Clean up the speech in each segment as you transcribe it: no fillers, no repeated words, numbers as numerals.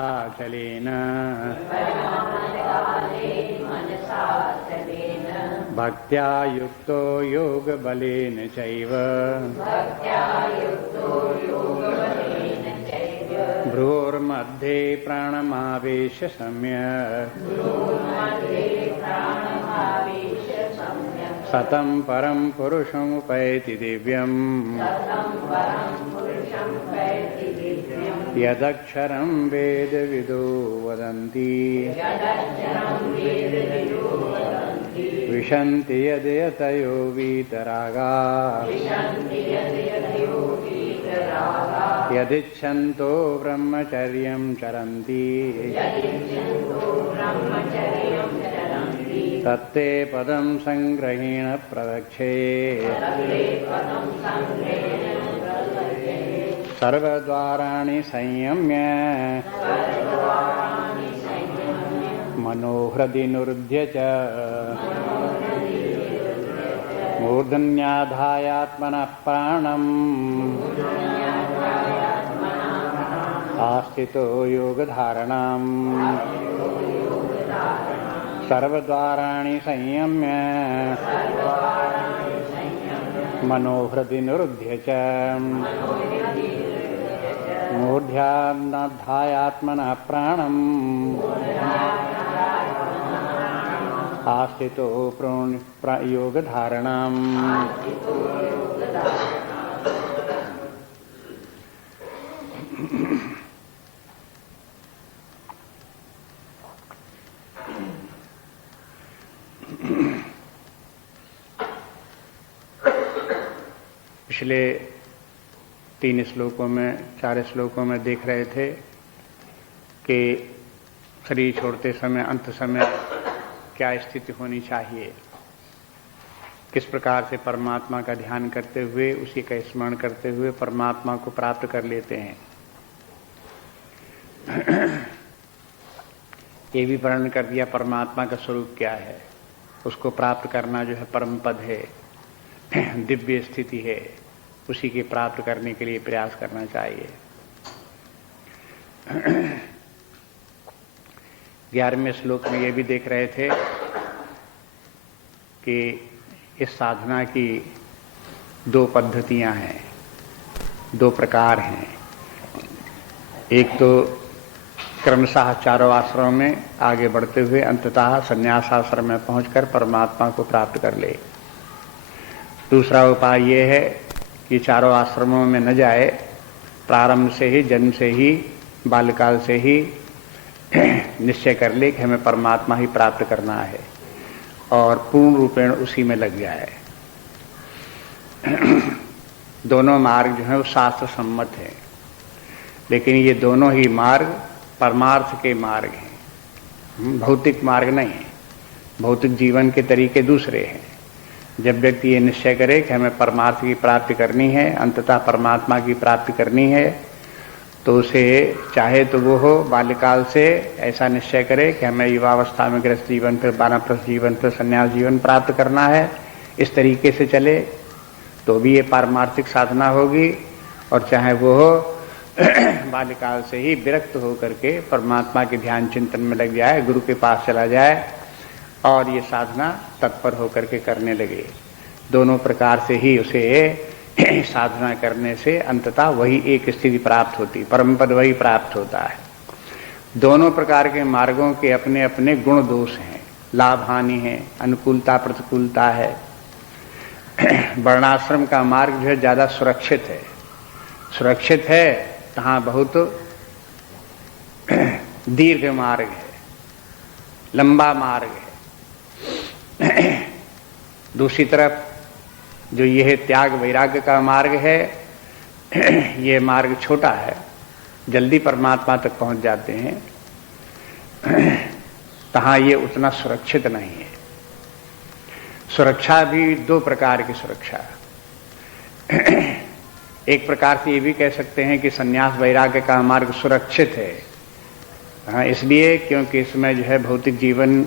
चलेन भक्त्या युक्तो योगबलेन चैव भ्रूर्मध्ये प्राणमावेश्य सम्यक् सतं परं पुरुषमुपैति दिव्यम् यदक्षरं वेदविदो वदन्ति विशन्ति यदयतयो वीतरागाः यदिच्छन्तो ब्रह्मचर्यं चरन्ति तत्ते पदं संग्रहेण प्रदक्षे सर्वद्वाराणि संयम्य मनोहृदि निरुध्य च मूर्धन्याधायात्मनः प्राणम् आस्थितो योगधारणाम् सर्वद्वाराणि संयम्य मनोहृदि निरुध्य च मूर्ध्याधायात्मनः प्राणम् आस्थितो योगधारणाम् पिछले 3 श्लोकों में 4 श्लोकों में देख रहे थे कि शरीर छोड़ते समय अंत समय क्या स्थिति होनी चाहिए, किस प्रकार से परमात्मा का ध्यान करते हुए उसी का स्मरण करते हुए परमात्मा को प्राप्त कर लेते हैं। ये भी वर्णन कर दिया परमात्मा का स्वरूप क्या है, उसको प्राप्त करना जो है परम पद है, दिव्य स्थिति है, उसी के प्राप्त करने के लिए प्रयास करना चाहिए। 11वें श्लोक में ये भी देख रहे थे कि इस साधना की 2 पद्धतियां हैं, 2 प्रकार हैं। एक तो क्रमशः चारों आश्रमों में आगे बढ़ते हुए अंततः संन्यास आश्रम में पहुंचकर परमात्मा को प्राप्त कर ले। दूसरा उपाय ये है कि चारों आश्रमों में न जाए, प्रारंभ से ही, जन्म से ही, बाल्यकाल से ही निश्चय कर ले कि हमें परमात्मा ही प्राप्त करना है और पूर्ण रूपेण उसी में लग जाए। दोनों मार्ग जो है वो शास्त्र सम्मत है, लेकिन ये दोनों ही मार्ग परमार्थ के मार्ग हैं, भौतिक मार्ग नहीं है। भौतिक जीवन के तरीके दूसरे हैं। जब व्यक्ति ये निश्चय करे कि हमें परमार्थ की प्राप्ति करनी है, अंततः परमात्मा की प्राप्ति करनी है, तो उसे चाहे तो वो हो बाल्यकाल से ऐसा निश्चय करे कि हमें युवावस्था में गृहस्थ जीवन, फिर वानप्रस्थ जीवन, फिर संन्यास जीवन प्राप्त करना है, इस तरीके से चले तो भी ये पारमार्थिक साधना होगी। और चाहे वो हो बाल्यकाल से ही विरक्त होकर के परमात्मा के ध्यान चिंतन में लग जाए, गुरु के पास चला जाए और ये साधना तत्पर होकर के करने लगे। दोनों प्रकार से ही उसे साधना करने से अंततः वही एक स्थिति प्राप्त होती, परम पद वही प्राप्त होता है। दोनों प्रकार के मार्गों के अपने अपने गुण दोष हैं, लाभ हानि है, अनुकूलता प्रतिकूलता है। वर्णाश्रम का मार्ग जो है ज्यादा सुरक्षित है। सुरक्षित है तहाँ बहुत दीर्घ मार्ग है, लंबा मार्ग है। दूसरी तरफ जो यह त्याग वैराग्य का मार्ग है, ये मार्ग छोटा है, जल्दी परमात्मा तक पहुंच जाते हैं। तहाँ ये उतना सुरक्षित नहीं है। सुरक्षा भी 2 प्रकार की सुरक्षा। एक प्रकार से ये भी कह सकते हैं कि संन्यास वैराग्य का मार्ग सुरक्षित है, हाँ, इसलिए क्योंकि इसमें जो है भौतिक जीवन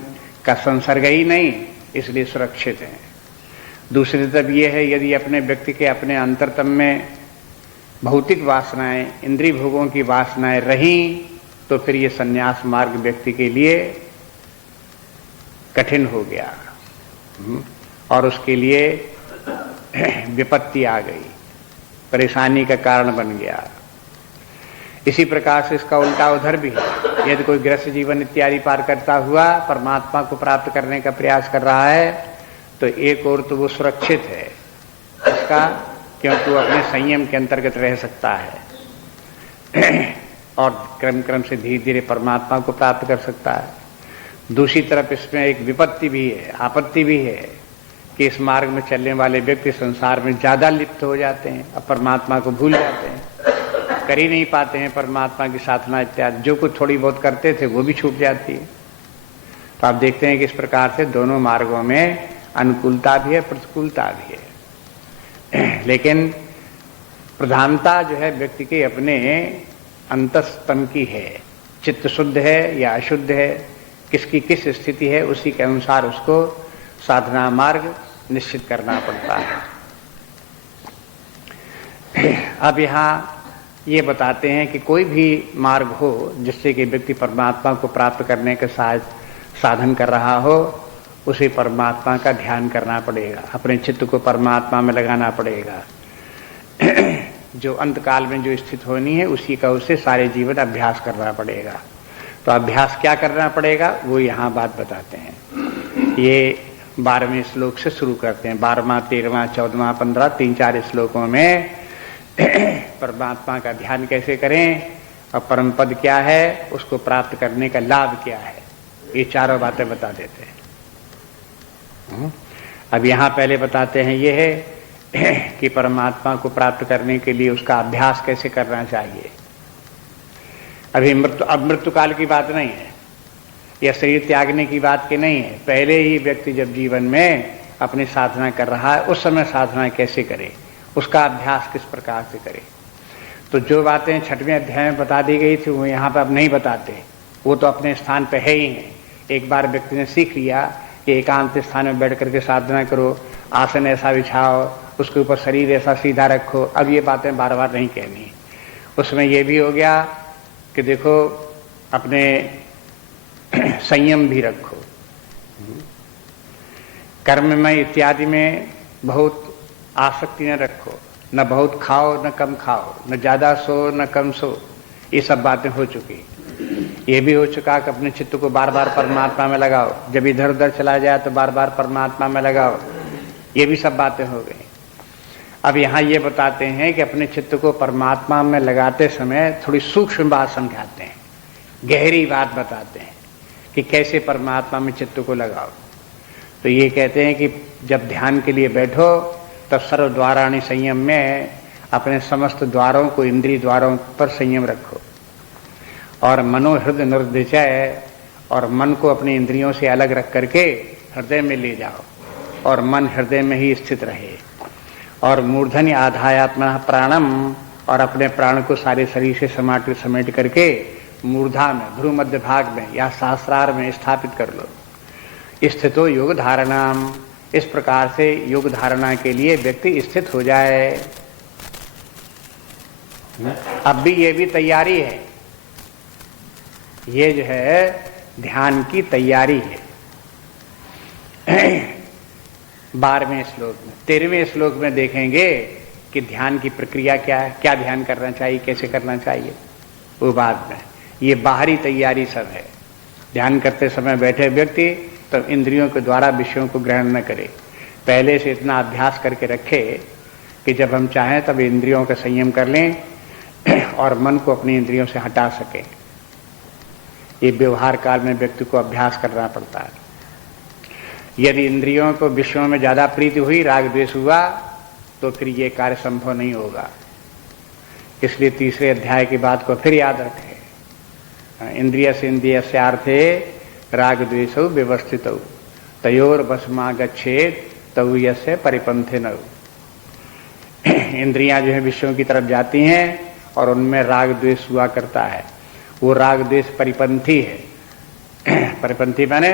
का संसर्ग ही नहीं, इसलिए सुरक्षित है। दूसरी तरफ ये है, यदि अपने व्यक्ति के अपने अंतरतम में भौतिक वासनाएं, इंद्रिय भोगों की वासनाएं रहीं तो फिर ये संन्यास मार्ग व्यक्ति के लिए कठिन हो गया और उसके लिए विपत्ति आ गई, परेशानी का कारण बन गया। इसी प्रकार से इसका उल्टा उधर भी है। यदि कोई गृहस्थ जीवन इत्यादि पार करता हुआ परमात्मा को प्राप्त करने का प्रयास कर रहा है तो एक ओर तो वो सुरक्षित है इसका, क्योंकि वो अपने संयम के अंतर्गत रह सकता है और क्रम क्रम से धीरे धीरे परमात्मा को प्राप्त कर सकता है। दूसरी तरफ इसमें एक विपत्ति भी है, आपत्ति भी है कि इस मार्ग में चलने वाले व्यक्ति संसार में ज्यादा लिप्त हो जाते हैं, अब परमात्मा को भूल जाते हैं, कर ही नहीं पाते हैं परमात्मा की साधना इत्यादि। जो कुछ थोड़ी बहुत करते थे वो भी छूट जाती है। तो आप देखते हैं कि इस प्रकार से दोनों मार्गों में अनुकूलता भी है, प्रतिकूलता भी है। लेकिन प्रधानता जो है व्यक्ति के अपने अंतस्तम की है, चित्त शुद्ध है या अशुद्ध है, किसकी किस स्थिति है, उसी के अनुसार उसको साधना मार्ग निश्चित करना पड़ता है। अब यहाँ ये बताते हैं कि कोई भी मार्ग हो जिससे कि व्यक्ति परमात्मा को प्राप्त करने के साधन कर रहा हो, उसे परमात्मा का ध्यान करना पड़ेगा, अपने चित्त को परमात्मा में लगाना पड़ेगा। जो अंतकाल में जो स्थित होनी है उसी का उसे सारे जीवन अभ्यास करना पड़ेगा। तो अभ्यास क्या करना पड़ेगा वो यहाँ बात बताते हैं। ये 12वें श्लोक से शुरू करते हैं। 12वां, 13वां, 14वां, 15, 3-4 श्लोकों में परमात्मा का ध्यान कैसे करें और परम पद क्या है, उसको प्राप्त करने का लाभ क्या है, ये चारों बातें बता देते हैं। अब यहाँ पहले बताते हैं ये है कि परमात्मा को प्राप्त करने के लिए उसका अभ्यास कैसे करना चाहिए। अभी मृत्यु काल की बात नहीं है या शरीर त्यागने की बात की नहीं है। पहले ही व्यक्ति जब जीवन में अपनी साधना कर रहा है उस समय साधना कैसे करे, उसका अभ्यास किस प्रकार से करे। तो जो बातें 6वें अध्याय में बता दी गई थी वो यहाँ पर अब नहीं बताते, वो तो अपने स्थान पर है ही हैं। एक बार व्यक्ति ने सीख लिया कि एकांत स्थान में बैठ करके साधना करो, आसन ऐसा बिछाओ, उसके ऊपर शरीर ऐसा सीधा रखो, अब ये बातें बार बार नहीं कहनी। उसमें ये भी हो गया कि देखो अपने संयम भी रखो, कर्म में इत्यादि में बहुत आसक्ति न रखो, न बहुत खाओ न कम खाओ, न ज्यादा सो न कम सो, ये सब बातें हो चुकी। ये भी हो चुका कि अपने चित्त को बार बार परमात्मा में लगाओ, जब इधर उधर चला जाए तो बार बार परमात्मा में लगाओ, ये भी सब बातें हो गई। अब यहाँ ये बताते हैं कि अपने चित्त को परमात्मा में लगाते समय थोड़ी सूक्ष्म बात समझाते हैं, गहरी बात बताते हैं कि कैसे परमात्मा में चित्त को लगाओ। तो ये कहते हैं कि जब ध्यान के लिए बैठो तब सर्व द्वाराणि संयम में अपने समस्त द्वारों को, इंद्रिय द्वारों पर संयम रखो और मनोहृदय निर्दिचय, और मन को अपनी इंद्रियों से अलग रख करके हृदय में ले जाओ और मन हृदय में ही स्थित रहे। और मूर्धन्य आधायात्मनः प्राणम, और अपने प्राण को सारे शरीर से समेट करके मूर्धा में, भ्रू मध्य भाग में या सहस्रार में स्थापित कर लो। स्थितो योग धारणाम, इस प्रकार से योग धारणा के लिए व्यक्ति स्थित हो जाए। अब भी ये भी तैयारी है, ये जो है ध्यान की तैयारी है। 12वें श्लोक में, 13वें श्लोक में देखेंगे कि ध्यान की प्रक्रिया क्या है, क्या ध्यान करना चाहिए, कैसे करना चाहिए, वो बाद में। ये बाहरी तैयारी सब है। ध्यान करते समय बैठे व्यक्ति तो इंद्रियों के द्वारा विषयों को ग्रहण न करे, पहले से इतना अभ्यास करके रखे कि जब हम चाहें तब इंद्रियों का संयम कर लें और मन को अपनी इंद्रियों से हटा सके। ये व्यवहार काल में व्यक्ति को अभ्यास करना पड़ता है। यदि इंद्रियों को विषयों में ज्यादा प्रीति हुई, राग द्वेष हुआ, तो फिर ये कार्य संभव नहीं होगा। इसलिए 3रे अध्याय की बात को फिर याद रखें। इंद्रिय से इंद्रियस्यार्थे राग द्वेषौ व्यवस्थितौ तयोर वशमा गच्छेत तौ यस्य परिपंथे नौ। इंद्रियां जो है विषयों की तरफ जाती हैं और उनमें राग द्वेष हुआ करता है। वो राग द्वेष परिपंथी है। परिपंथी माने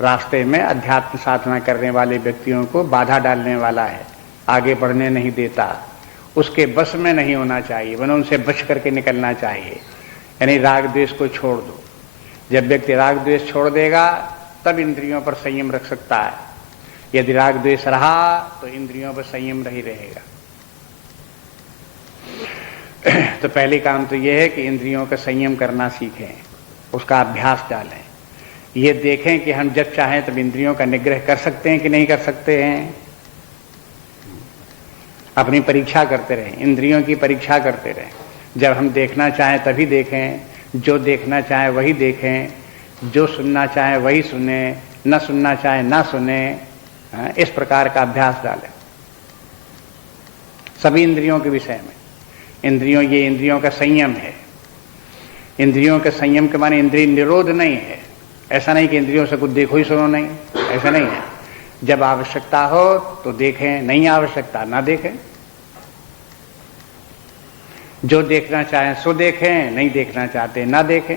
रास्ते में अध्यात्म साधना करने वाले व्यक्तियों को बाधा डालने वाला है, आगे बढ़ने नहीं देता, उसके बस में नहीं होना चाहिए, वरना उनसे बच करके निकलना चाहिए। यानी राग द्वेष को छोड़ दो। जब व्यक्ति राग द्वेष छोड़ देगा तब इंद्रियों पर संयम रख सकता है। यदि राग द्वेष रहा तो इंद्रियों पर संयम नहीं रहेगा। तो पहले काम तो यह है कि इंद्रियों का संयम करना सीखें, उसका अभ्यास डालें। ये देखें कि हम जब चाहें तब इंद्रियों का निग्रह कर सकते हैं कि नहीं कर सकते हैं। अपनी परीक्षा करते रहें, इंद्रियों की परीक्षा करते रहें। जब हम देखना चाहें तभी देखें, जो देखना चाहें वही देखें, जो सुनना चाहें वही सुने, न सुनना चाहें ना सुने। इस प्रकार का अभ्यास डालें सभी इंद्रियों के विषय में। ये इंद्रियों का संयम है। इंद्रियों के संयम के माने इंद्रिय निरोध नहीं है। ऐसा नहीं कि इंद्रियों से कुछ देखो ही सुनो नहीं, ऐसा नहीं है। जब आवश्यकता हो तो देखें, नहीं आवश्यकता ना देखें। जो देखना चाहें सो देखें, नहीं देखना चाहते ना देखें।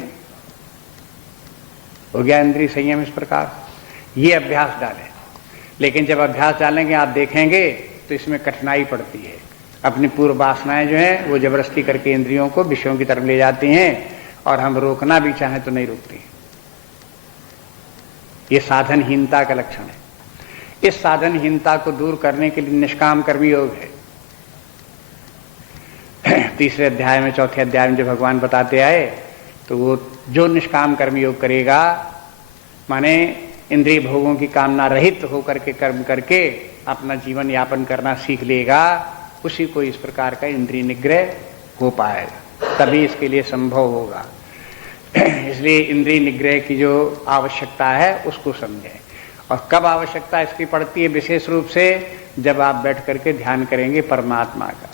हो गया इंद्रिय संयम। इस प्रकार ये अभ्यास डालें। लेकिन जब अभ्यास डालेंगे आप देखेंगे तो इसमें कठिनाई पड़ती है। अपनी पूर्व वासनाएं जो हैं वो जबरदस्ती करके इंद्रियों को विषयों की तरफ ले जाती हैं और हम रोकना भी चाहें तो नहीं रुकती। ये साधनहीनता का लक्षण है। इस साधनहीनता को दूर करने के लिए निष्काम कर्म योग है। तीसरे अध्याय में, चौथे अध्याय में जो भगवान बताते आए, तो वो जो निष्काम कर्म योग करेगा माने इंद्रिय भोगों की कामना रहित होकर के कर्म करके अपना जीवन यापन करना सीख लेगा, उसी को इस प्रकार का इंद्रिय निग्रह हो पाएगा। तभी इसके लिए संभव होगा। इसलिए इंद्रिय निग्रह की जो आवश्यकता है उसको समझें। और कब आवश्यकता इसकी पड़ती है? विशेष रूप से जब आप बैठ करके ध्यान करेंगे परमात्मा का,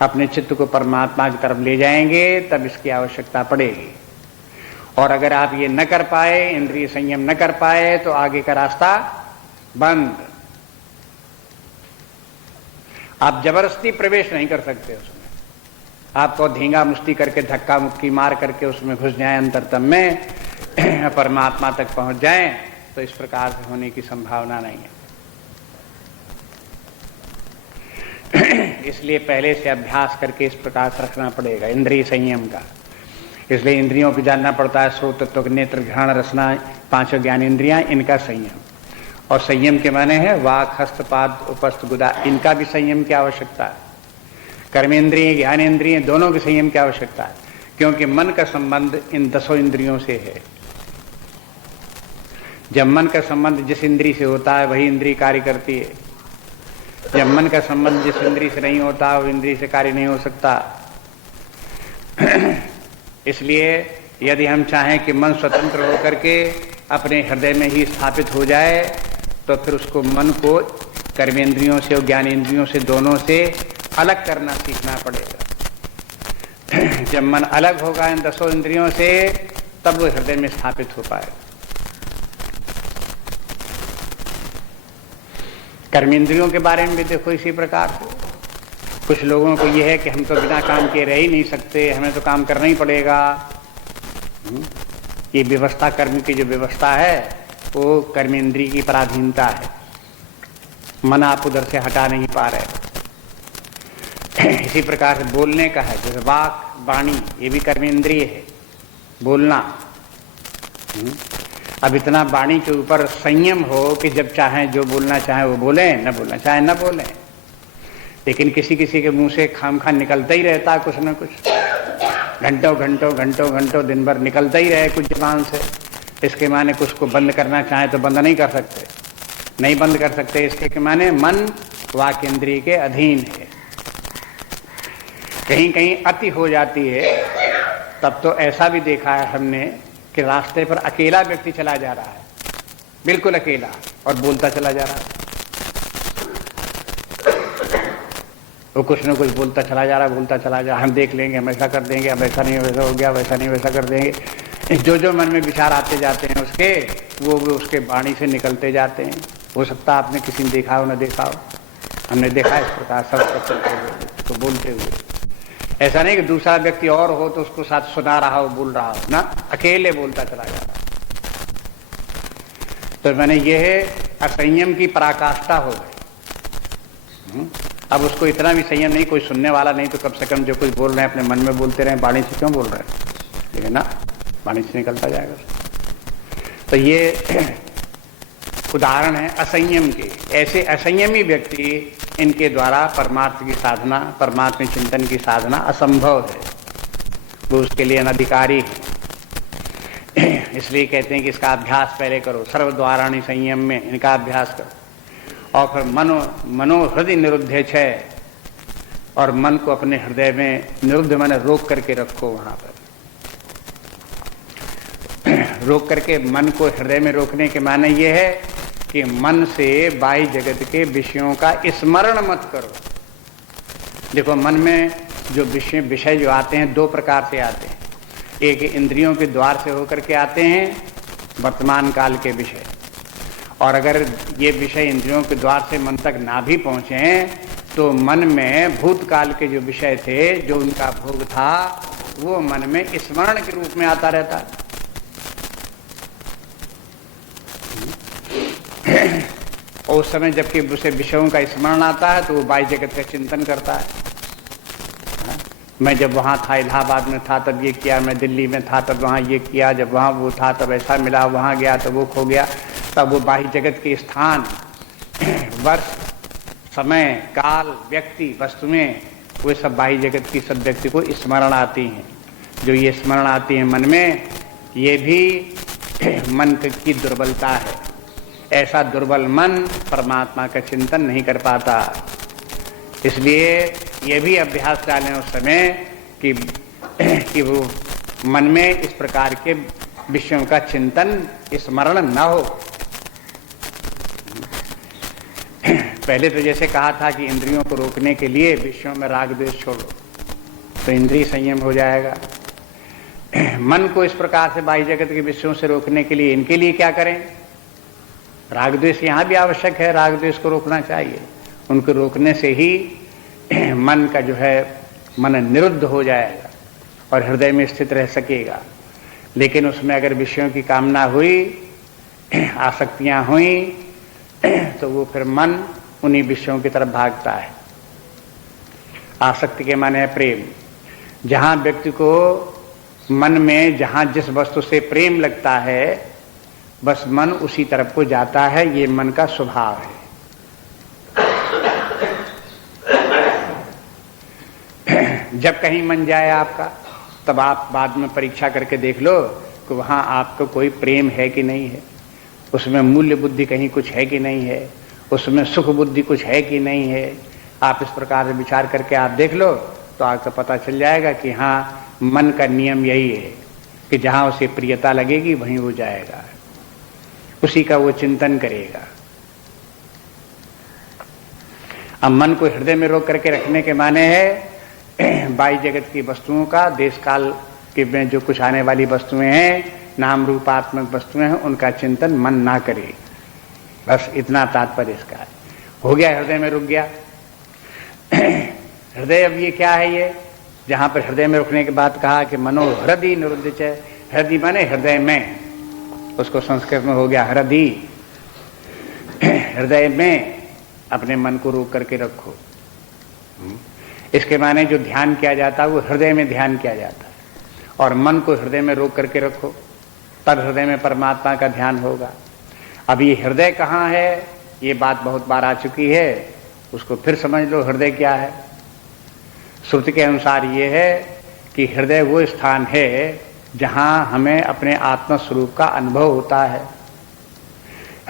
अपने चित्त को परमात्मा की तरफ ले जाएंगे, तब इसकी आवश्यकता पड़ेगी। और अगर आप ये न कर पाए, इंद्रिय संयम न कर पाए, तो आगे का रास्ता बंद। आप जबरदस्ती प्रवेश नहीं कर सकते उसमें। आपको धींगा मुष्टि करके, धक्का मुक्की मार करके उसमें घुस जाएं अंतरतम में, परमात्मा तक पहुंच जाएं, तो इस प्रकार से होने की संभावना नहीं है। इसलिए पहले से अभ्यास करके इस प्रकार से रखना पड़ेगा इंद्रिय संयम का। इसलिए इंद्रियों को जानना पड़ता है। श्रोत, त्वक, नेत्र, घ्राण, रसना, पांचों ज्ञान इंद्रियां, इनका संयम। और संयम के माने है वाक, हस्त, पाद, उपस्थ, गुदा, इनका भी संयम की आवश्यकता है। कर्मेंद्रिय, ज्ञानेंद्रिय, दोनों के संयम की आवश्यकता है। क्योंकि मन का संबंध इन 10 इंद्रियों से है। जब मन का संबंध जिस इंद्रिय से होता है वही इंद्रिय कार्य करती है। जब मन का संबंध जिस इंद्रिय से नहीं होता वो इंद्रिय से कार्य नहीं हो सकता। इसलिए यदि हम चाहें कि मन स्वतंत्र होकर के अपने हृदय में ही स्थापित हो जाए, तो फिर उसको मन को कर्मेंद्रियों से और ज्ञानेंद्रियों से, दोनों से अलग करना सीखना पड़ेगा। जब मन अलग होगा इन 10 इंद्रियों से, तब वो हृदय में स्थापित हो पाएगा। कर्मेंद्रियों के बारे में भी देखो इसी प्रकार से। कुछ लोगों को यह है कि हम तो बिना काम किए रह ही नहीं सकते, हमें तो काम करना ही पड़ेगा। ये व्यवस्था, कर्म की जो व्यवस्था है वो कर्मेंद्रिय की पराधीनता है। मन आप उधर से हटा नहीं पा रहे। इसी प्रकार से बोलने का है, जैसे वाक, वाणी, ये भी कर्मेंद्रिय है, बोलना। अब इतना वाणी के ऊपर संयम हो कि जब चाहें जो बोलना चाहें वो बोलें, न बोलना चाहें न बोलें। लेकिन किसी किसी के मुंह से खामखा निकलता ही रहता है कुछ न कुछ, घंटों दिन भर निकलता ही रहे कुछ जबान से। इसके माने कुछ को बंद करना चाहे तो बंद नहीं कर सकते, नहीं बंद कर सकते। इसके माने मन वाक इंद्रिय के अधीन है। कहीं कहीं अति हो जाती है, तब तो ऐसा भी देखा है हमने कि रास्ते पर अकेला व्यक्ति चला जा रहा है, बिल्कुल अकेला, और बोलता चला जा रहा है। वो कुछ न कुछ बोलता चला जा रहा, बोलता चला जा रहा। हम देख लेंगे, हम ऐसा कर देंगे, अब ऐसा नहीं वैसा हो गया, वैसा नहीं वैसा कर देंगे। जो जो मन में विचार आते जाते हैं उसके, वो उसके वाणी से निकलते जाते हैं। हो सकता है आपने किसी ने देखा हो न देखा हो, हमने देखा इस प्रकार सब तो बोलते हुए। ऐसा नहीं कि दूसरा व्यक्ति और हो तो उसको साथ सुना रहा हो, बोल रहा हो ना, अकेले बोलता चला जा रहा। तो मैंने ये है असंयम की पराकाष्ठा हो गई। अब उसको इतना भी संयम नहीं, कोई सुनने वाला नहीं, तो कम से कम जो कुछ बोल रहे हैं अपने मन में बोलते रहे, वाणी से क्यों बोल रहे हैं। लेकिन ना वाणी से निकलता जाएगा। तो ये उदाहरण है असंयम के। ऐसे असंयमी व्यक्ति, इनके द्वारा परमार्थ की साधना, परमात्मा चिंतन की साधना असंभव है, वो उसके लिए अनधिकारी है। इसलिए कहते हैं कि इसका अभ्यास पहले करो, सर्वद्वाराणि संयम में इनका अभ्यास करो। और फिर मनो हृदय निरुद्ध छय, और मन को अपने हृदय में निरुद्ध माने रोक करके रखो। वहां पर रोक करके, मन को हृदय में रोकने के माने ये है कि मन से बाह्य जगत के विषयों का स्मरण मत करो। देखो, मन में जो विषय जो आते हैं दो प्रकार से आते हैं। एक इंद्रियों के द्वार से होकर के आते हैं, वर्तमान काल के विषय, और अगर ये विषय इंद्रियों के द्वार से मन तक ना भी पहुंचे तो मन में भूतकाल के जो विषय थे, जो उनका भोग था, वो मन में स्मरण के रूप में आता रहता है। और उस समय जबकि उसे विषयों का स्मरण आता है तो वो बाह्य जगत का चिंतन करता है। मैं जब वहाँ था, इलाहाबाद में था तब ये किया, मैं दिल्ली में था तब वहाँ ये किया, जब वहाँ वो था तब ऐसा मिला, वहाँ गया तो वो खो गया। तब वो बाह्य जगत के स्थान, वर्ष, समय, काल, व्यक्ति, वस्तुएं, वो सब बाह्य जगत की सब व्यक्ति को स्मरण आती हैं। जो ये स्मरण आती हैं मन में, ये भी मन की दुर्बलता है। ऐसा दुर्बल मन परमात्मा का चिंतन नहीं कर पाता। इसलिए ये भी अभ्यास डालें उस समय कि वो मन में इस प्रकार के विषयों का चिंतन, स्मरण न हो। पहले तो जैसे कहा था कि इंद्रियों को रोकने के लिए विषयों में राग द्वेष छोड़ो, तो इंद्रिय संयम हो जाएगा। मन को इस प्रकार से बाह्य जगत के विषयों से रोकने के लिए, इनके लिए क्या करें? राग द्वेष यहाँ भी आवश्यक है, राग द्वेष को रोकना चाहिए। उनको रोकने से ही मन का जो है, मन निरुद्ध हो जाएगा और हृदय में स्थित रह सकेगा। लेकिन उसमें अगर विषयों की कामना हुई, आसक्तियां हुई, तो वो फिर मन उन्हीं विषयों की तरफ भागता है। आसक्ति के माने है प्रेम। जहां व्यक्ति को मन में जहां जिस वस्तु से प्रेम लगता है, बस मन उसी तरफ को जाता है। ये मन का स्वभाव है। जब कहीं मन जाए आपका, तब आप बाद में परीक्षा करके देख लो कि वहां आपको कोई प्रेम है कि नहीं है, उसमें मूल्य बुद्धि कहीं कुछ है कि नहीं है, उसमें सुख बुद्धि कुछ है कि नहीं है। आप इस प्रकार से विचार करके आप देख लो तो आपको पता चल जाएगा कि हाँ, मन का नियम यही है कि जहां उसे प्रियता लगेगी वहीं वो जाएगा, उसी का वो चिंतन करेगा। अब मन को हृदय में रोक करके रखने के माने है बाह्य जगत की वस्तुओं का, देश काल के में जो कुछ आने वाली वस्तुएं हैं, नाम रूपात्मक वस्तुएं हैं, उनका चिंतन मन ना करे। बस इतना तात्पर्य इसका है। हो गया, हृदय में रुक गया। हृदय, अब ये क्या है? ये जहां पर हृदय में रुकने के बाद कहा कि मनो हृदय निरुद्ध च, हृदय माने हृदय में, उसको संस्कृत में हो गया हृदय। हृदय में अपने मन को रोक करके रखो। इसके माने जो ध्यान किया जाता है वो हृदय में ध्यान किया जाता है, और मन को हृदय में रोक करके रखो, तब हृदय में परमात्मा का ध्यान होगा। अब ये हृदय कहाँ है, ये बात बहुत बार आ चुकी है, उसको फिर समझ लो हृदय क्या है। श्रुति के अनुसार ये है कि हृदय वो स्थान है जहां हमें अपने आत्म स्वरूप का अनुभव होता है।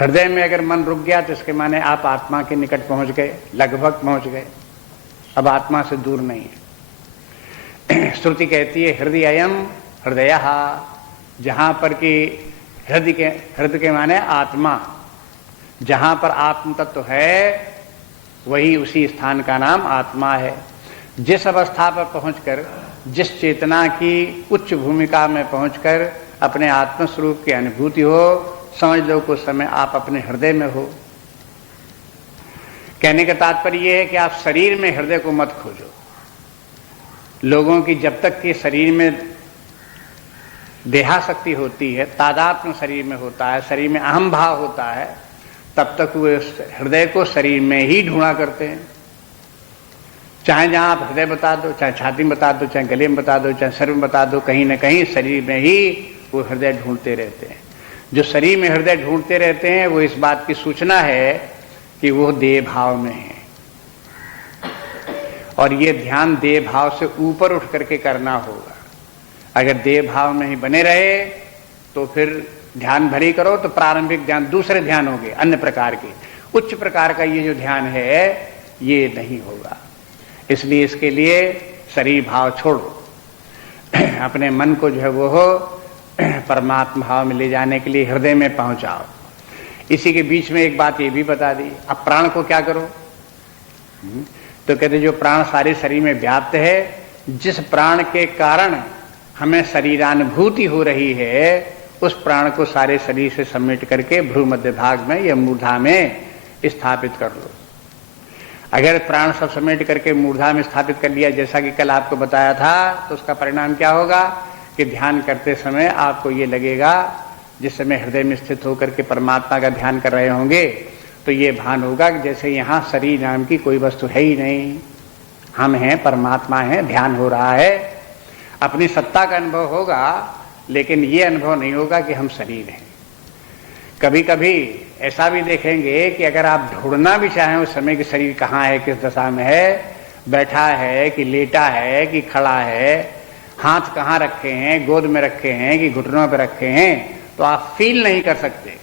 हृदय में अगर मन रुक गया तो इसके माने आप आत्मा के निकट पहुंच गए, लगभग पहुंच गए, अब आत्मा से दूर नहीं है। श्रुति कहती है हृदययम हृदयः, जहां पर कि हृदय के माने आत्मा, जहां पर आत्म तत्व है वही उसी स्थान का नाम आत्मा है। जिस अवस्था पर पहुंचकर, जिस चेतना की उच्च भूमिका में पहुंचकर अपने आत्म स्वरूप की अनुभूति हो, समझ लो कुछ समय आप अपने हृदय में हो। कहने का तात्पर्य यह है कि आप शरीर में हृदय को मत खोजो। लोगों की जब तक कि शरीर में देहाशक्ति होती है, तादात्म्य शरीर में होता है, शरीर में अहम भाव होता है, तब तक वे हृदय को शरीर में ही ढूंढा करते हैं। चाहे जहां आप हृदय बता दो, चाहे छाती में बता दो, चाहे गले में बता दो, चाहे शरीर में बता दो, कहीं ना कहीं शरीर में ही वो हृदय ढूंढते रहते हैं। जो शरीर में हृदय ढूंढते रहते हैं वो इस बात की सूचना है कि वो देह भाव में है। और ये ध्यान देह भाव से ऊपर उठ करके करना होगा। अगर देह भाव में ही बने रहे तो फिर ध्यान भरी करो तो प्रारंभिक ध्यान दूसरे ध्यान होंगे अन्य प्रकार के, उच्च प्रकार का ये जो ध्यान है ये नहीं होगा। इसलिए इसके लिए शरीर भाव छोड़ो, अपने मन को जो है वो परमात्मा भाव में ले जाने के लिए हृदय में पहुंचाओ। इसी के बीच में एक बात ये भी बता दी, अब प्राण को क्या करो? तो कहते जो प्राण सारे शरीर में व्याप्त है, जिस प्राण के कारण हमें शरीरानुभूति हो रही है उस प्राण को सारे शरीर से समेट करके भ्रू मध्य भाग में या मूर्धा में स्थापित कर लो। अगर प्राण सब समेट करके मूर्धा में स्थापित कर लिया, जैसा कि कल आपको बताया था, तो उसका परिणाम क्या होगा कि ध्यान करते समय आपको ये लगेगा, जिस समय हृदय में स्थित होकर के परमात्मा का ध्यान कर रहे होंगे तो ये भान होगा कि जैसे यहाँ शरीर नाम की कोई वस्तु है ही नहीं, हम हैं, परमात्मा हैं, ध्यान हो रहा है। अपनी सत्ता का अनुभव होगा, लेकिन ये अनुभव नहीं होगा कि हम शरीर हैं। कभी कभी ऐसा भी देखेंगे कि अगर आप ढूंढना भी चाहें उस समय कि शरीर कहाँ है, किस दशा में है, बैठा है कि लेटा है कि खड़ा है, हाथ कहाँ रखे हैं, गोद में रखे हैं कि घुटनों पर रखे हैं, तो आप फील नहीं कर सकते,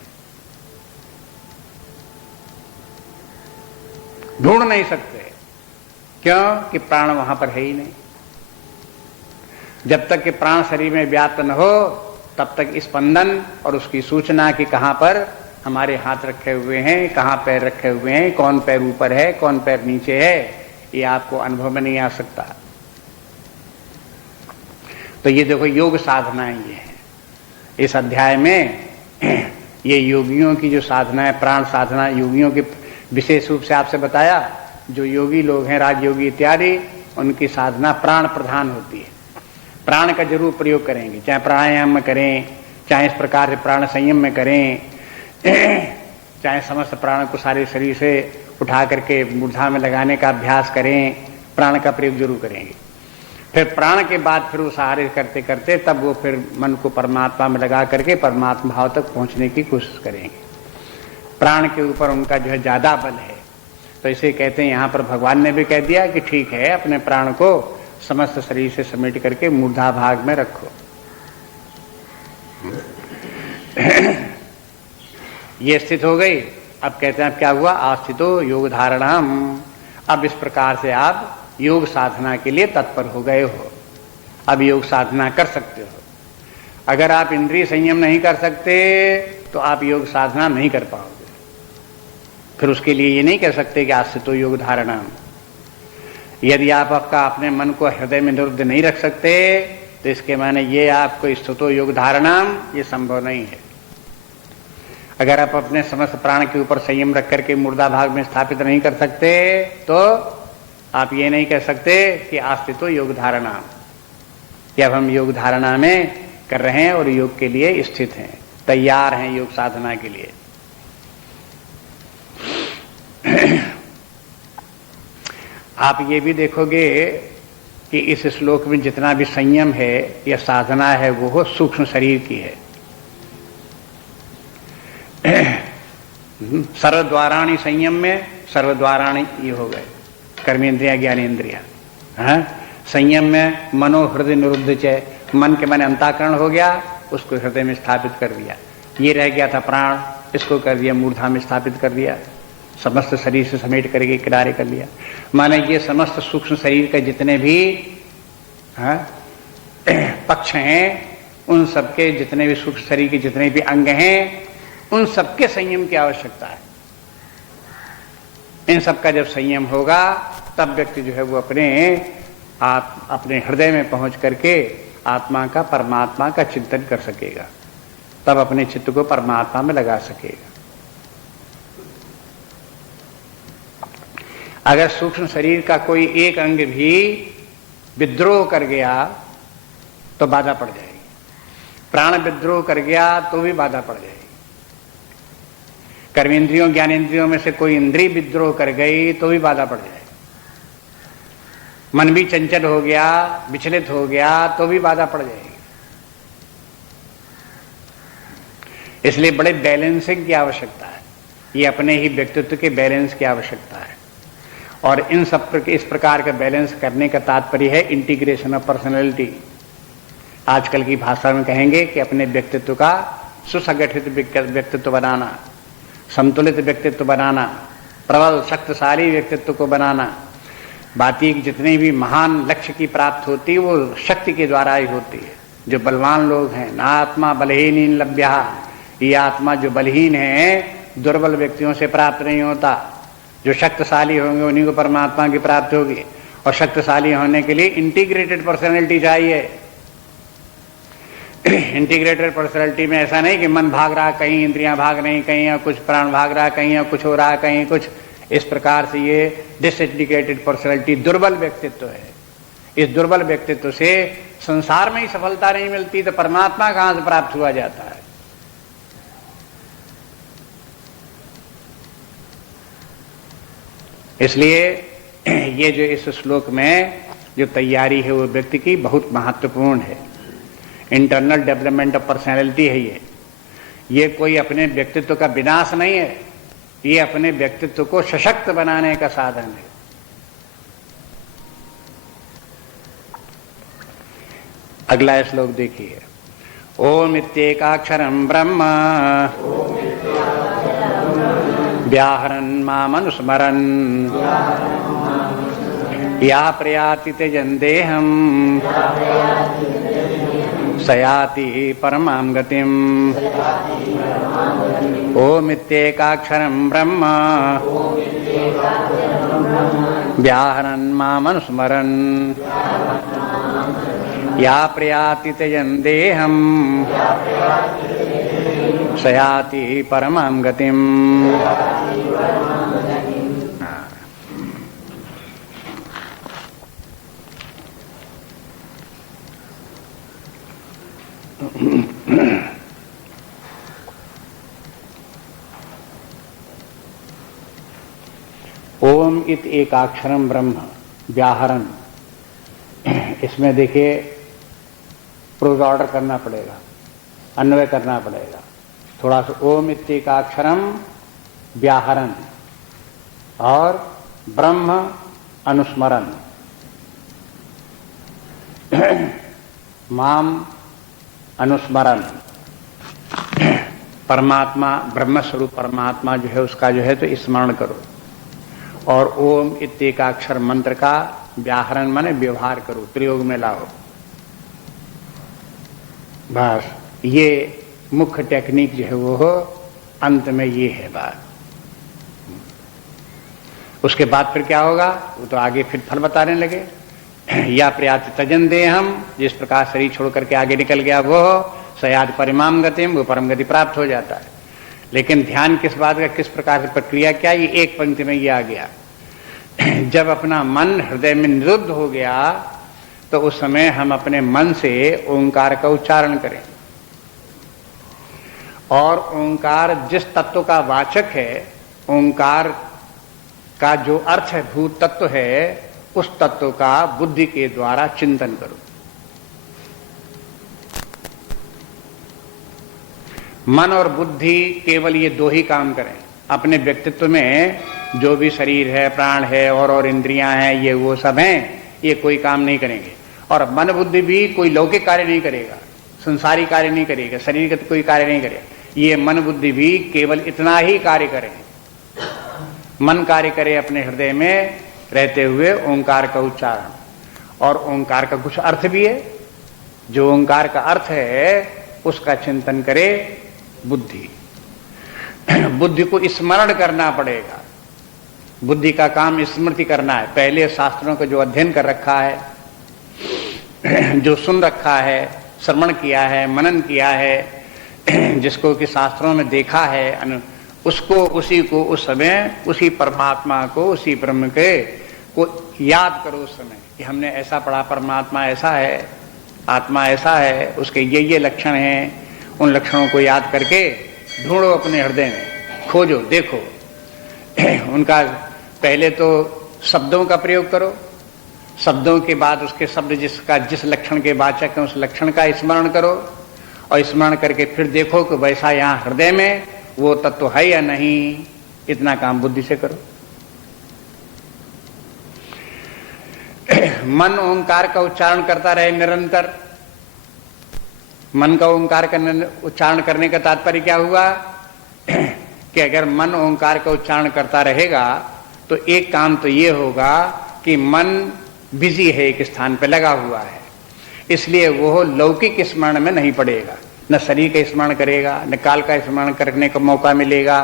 ढूंढ नहीं सकते। क्यों? कि प्राण वहां पर है ही नहीं। जब तक कि प्राण शरीर में व्याप्त न हो तब तक स्पंदन और उसकी सूचना कि कहां पर हमारे हाथ रखे हुए हैं, कहां पैर रखे हुए हैं, कौन पैर ऊपर है, कौन पैर नीचे है, ये आपको अनुभव में नहीं आ सकता। तो ये देखो योग साधनाएं ये है। इस अध्याय में ये योगियों की जो साधना है, प्राण साधना, योगियों की विशेष रूप से आपसे बताया। जो योगी लोग हैं, राजयोगी इत्यादि, उनकी साधना प्राण प्रधान होती है। प्राण का जरूर प्रयोग करेंगे, चाहे प्राणायाम में करें, चाहे इस प्रकार से प्राण संयम में करें, चाहे समस्त प्राण को सारे शरीर से उठा करके मूर्धा में लगाने का अभ्यास करें, प्राण का प्रयोग जरूर करेंगे। फिर प्राण के बाद फिर उस सहारे करते करते तब वो फिर मन को परमात्मा में लगा करके परमात्मा भाव तक पहुंचने की कोशिश करेंगे। प्राण के ऊपर उनका जो है ज्यादा बल है। तो इसे कहते हैं, यहां पर भगवान ने भी कह दिया कि ठीक है, अपने प्राण को समस्त शरीर से समेट करके मूर्धा भाग में रखो। ये स्थित हो गई। अब कहते हैं अब क्या हुआ? आस्थितो योग धारणाम। अब इस प्रकार से आप योग साधना के लिए तत्पर हो गए हो, अब योग साधना कर सकते हो। अगर आप इंद्रिय संयम नहीं कर सकते तो आप योग साधना नहीं कर पाओगे। फिर उसके लिए ये नहीं कह सकते कि आस्थितो योग धारणाम। यदि आप आपका अपने मन को हृदय में निरुद्ध नहीं रख सकते तो इसके माने ये आपको स्थितो योग धारणाम ये संभव नहीं है। अगर आप अपने समस्त प्राण के ऊपर संयम रख करके मुर्दा भाग में स्थापित नहीं कर सकते तो आप ये नहीं कह सकते कि आस्थितो योग धारणा, कि अब हम योग धारणा में कर रहे हैं और योग के लिए स्थित हैं, तैयार हैं योग साधना के लिए। आप ये भी देखोगे कि इस श्लोक में जितना भी संयम है या साधना है वो सूक्ष्म शरीर की है। सर्वद्वाराणी संयम में सर्वद्वाराणी ये हो गए कर्मेंद्रिया ज्ञानेन्द्रिया। संयम में मनो हृदय निरुद्ध चय, मन के मैंने अंताकरण हो गया, उसको हृदय में स्थापित कर दिया। ये रह गया था प्राण, इसको कर दिया मूर्धा में स्थापित कर दिया, समस्त शरीर से समेट करके किनारे कर लिया। माने ये समस्त सूक्ष्म शरीर के जितने भी पक्ष हैं, उन सबके जितने भी सूक्ष्म शरीर के जितने भी अंग हैं, उन सबके संयम की आवश्यकता है। इन सबका जब संयम होगा तब व्यक्ति जो है वो अपने हृदय में पहुंच करके आत्मा का, परमात्मा का चिंतन कर सकेगा, तब अपने चित्त को परमात्मा में लगा सकेगा। अगर सूक्ष्म शरीर का कोई एक अंग भी विद्रोह कर गया तो बाधा पड़ जाएगी, प्राण विद्रोह कर गया तो भी बाधा पड़ जाएगी, कर्मेंद्रियों ज्ञानेंद्रियों में से कोई इंद्रिय विद्रोह कर गई तो भी बाधा पड़ जाएगी। मन भी चंचल हो गया, विचलित हो गया, तो भी बाधा पड़ जाएगी। इसलिए बड़े बैलेंसिंग की आवश्यकता है, ये अपने ही व्यक्तित्व के बैलेंस की आवश्यकता है। और इन सब इस प्रकार का बैलेंस करने का तात्पर्य है इंटीग्रेशन ऑफ पर्सनैलिटी। आजकल की भाषा में कहेंगे कि अपने व्यक्तित्व का सुसंगठित व्यक्तित्व बनाना, संतुलित व्यक्तित्व बनाना, प्रबल शक्तिशाली व्यक्तित्व को बनाना। बात ये कि जितने भी महान लक्ष्य की प्राप्ति होती है वो शक्ति के द्वारा ही होती है। जो बलवान लोग हैं, ना आत्मा बलहीन लभ्या, ये आत्मा जो बलहीन है दुर्बल व्यक्तियों से प्राप्त नहीं होता। जो शक्तिशाली होंगे उन्हीं को परमात्मा की प्राप्ति होगी। और शक्तिशाली होने के लिए इंटीग्रेटेड पर्सनैलिटी चाहिए। इंटीग्रेटेड पर्सनैलिटी में ऐसा नहीं कि मन भाग रहा कहीं, इंद्रियां भाग रही कहीं, या कुछ प्राण भाग रहा कहीं, या कुछ हो रहा कहीं कुछ। इस प्रकार से ये डिसइंटीग्रेटेड पर्सनैलिटी दुर्बल व्यक्तित्व है। इस दुर्बल व्यक्तित्व से संसार में ही सफलता नहीं मिलती तो परमात्मा कहां से प्राप्त हुआ जाता है। इसलिए ये जो इस श्लोक में जो तैयारी है वो व्यक्ति की बहुत महत्वपूर्ण है। इंटरनल डेवलपमेंट ऑफ पर्सनैलिटी है ये कोई अपने व्यक्तित्व का विनाश नहीं है, ये अपने व्यक्तित्व को सशक्त बनाने का साधन है। अगला श्लोक देखिए। ओम इत्येकाक्षरं ब्रह्म व्याहरन् मामनुस्मरन् या प्रयाति त्यजन् देहं सयाति परमां गतिम्। ओम इत्येकाक्षरं ब्रह्म व्याहरन् मामनुस्मरन् या प्रयाति त्यजन् देहं सयाति परमां गतिम्। ओम इत एकाक्षरम ब्रह्म व्याहरण। इसमें देखिए प्रोज ऑर्डर करना पड़ेगा, अन्वय करना पड़ेगा थोड़ा सा। ओम इत्येकाक्षरम व्याहरण और ब्रह्म अनुस्मरण। माम अनुस्मरण, परमात्मा ब्रह्म स्वरूप परमात्मा जो है उसका जो है तो स्मरण करो। और ओम इत्येकाक्षर मंत्र का व्याहरण माने व्यवहार करो, प्रयोग में लाओ। बस ये मुख्य टेक्निक जो है वो हो, अंत में ये है बात। उसके बाद फिर क्या होगा वो तो आगे फिर फल बताने लगे। या प्रयाति तजन दे, हम जिस प्रकार शरीर छोड़ करके आगे निकल गया वो सयाद परिमाम गतिम, वो परम गति प्राप्त हो जाता है। लेकिन ध्यान किस बात का, किस प्रकार से प्रक्रिया क्या, ये एक पंक्ति में ये आ गया। जब अपना मन हृदय में निरुद्ध हो गया तो उस समय हम अपने मन से ओंकार का उच्चारण करें। और ओंकार जिस तत्व का वाचक है, ओंकार का जो अर्थ है, भूत तत्व है, उस तत्व का बुद्धि के द्वारा चिंतन करो। मन और बुद्धि केवल ये दो ही काम करें। अपने व्यक्तित्व में जो भी शरीर है, प्राण है और इंद्रियां हैं, ये वो सब हैं, ये कोई काम नहीं करेंगे। और मन बुद्धि भी कोई लौकिक कार्य नहीं करेगा, संसारी कार्य नहीं करेगा, शरीर का कोई कार्य नहीं करेगा। ये मन बुद्धि भी केवल इतना ही कार्य करें। मन कार्य करे अपने हृदय में रहते हुए ओंकार का उच्चारण। और ओंकार का कुछ अर्थ भी है, जो ओंकार का अर्थ है उसका चिंतन करे बुद्धि। बुद्धि को स्मरण करना पड़ेगा। बुद्धि का काम स्मृति करना है। पहले शास्त्रों का जो अध्ययन कर रखा है, जो सुन रखा है, श्रवण किया है, मनन किया है, जिसको कि शास्त्रों में देखा है, उसको, उसी को उस समय, उसी परमात्मा को, उसी ब्रह्म के को याद करो उस समय कि हमने ऐसा पढ़ा, परमात्मा ऐसा है, आत्मा ऐसा है, उसके ये लक्षण हैं। उन लक्षणों को याद करके ढूंढो अपने हृदय में, खोजो, देखो। उनका पहले तो शब्दों का प्रयोग करो, शब्दों के बाद उसके शब्द जिस लक्षण के वाचक है उस लक्षण का स्मरण करो, और स्मरण करके फिर देखो कि वैसा यहां हृदय में वो तत्व है या नहीं। इतना काम बुद्धि से करो। मन ओंकार का उच्चारण करता रहे निरंतर। मन का ओंकार का उच्चारण करने का तात्पर्य क्या हुआ कि अगर मन ओंकार का उच्चारण करता रहेगा तो एक काम तो ये होगा कि मन बिजी है, एक स्थान पर लगा हुआ है, इसलिए वो लौकिक स्मरण में नहीं पड़ेगा। न शरीर का स्मरण करेगा, न काल का स्मरण करने का मौका मिलेगा,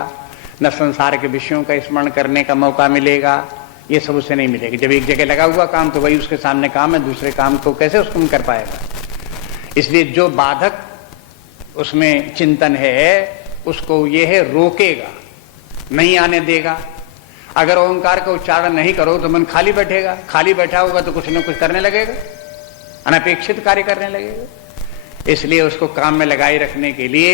न संसार के विषयों का स्मरण करने का मौका मिलेगा। ये सब उसे नहीं मिलेगा। जब एक जगह लगा हुआ काम तो वही उसके सामने काम है, दूसरे काम को कैसे उसको कर पाएगा। इसलिए जो बाधक उसमें चिंतन है उसको ये है रोकेगा, नहीं आने देगा। अगर ओंकार का उच्चारण नहीं करो तो मन खाली बैठेगा, खाली बैठा होगा तो कुछ न कुछ करने लगेगा, अनपेक्षित कार्य करने लगेगा। इसलिए उसको काम में लगाए रखने के लिए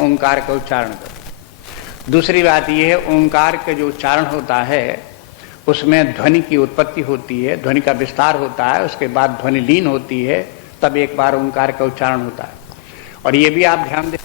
ओंकार का उच्चारण करो। दूसरी बात यह है, ओंकार का जो उच्चारण होता है उसमें ध्वनि की उत्पत्ति होती है, ध्वनि का विस्तार होता है, उसके बाद ध्वनि लीन होती है, तब एक बार ओंकार का उच्चारण होता है। और ये भी आप ध्यान दें,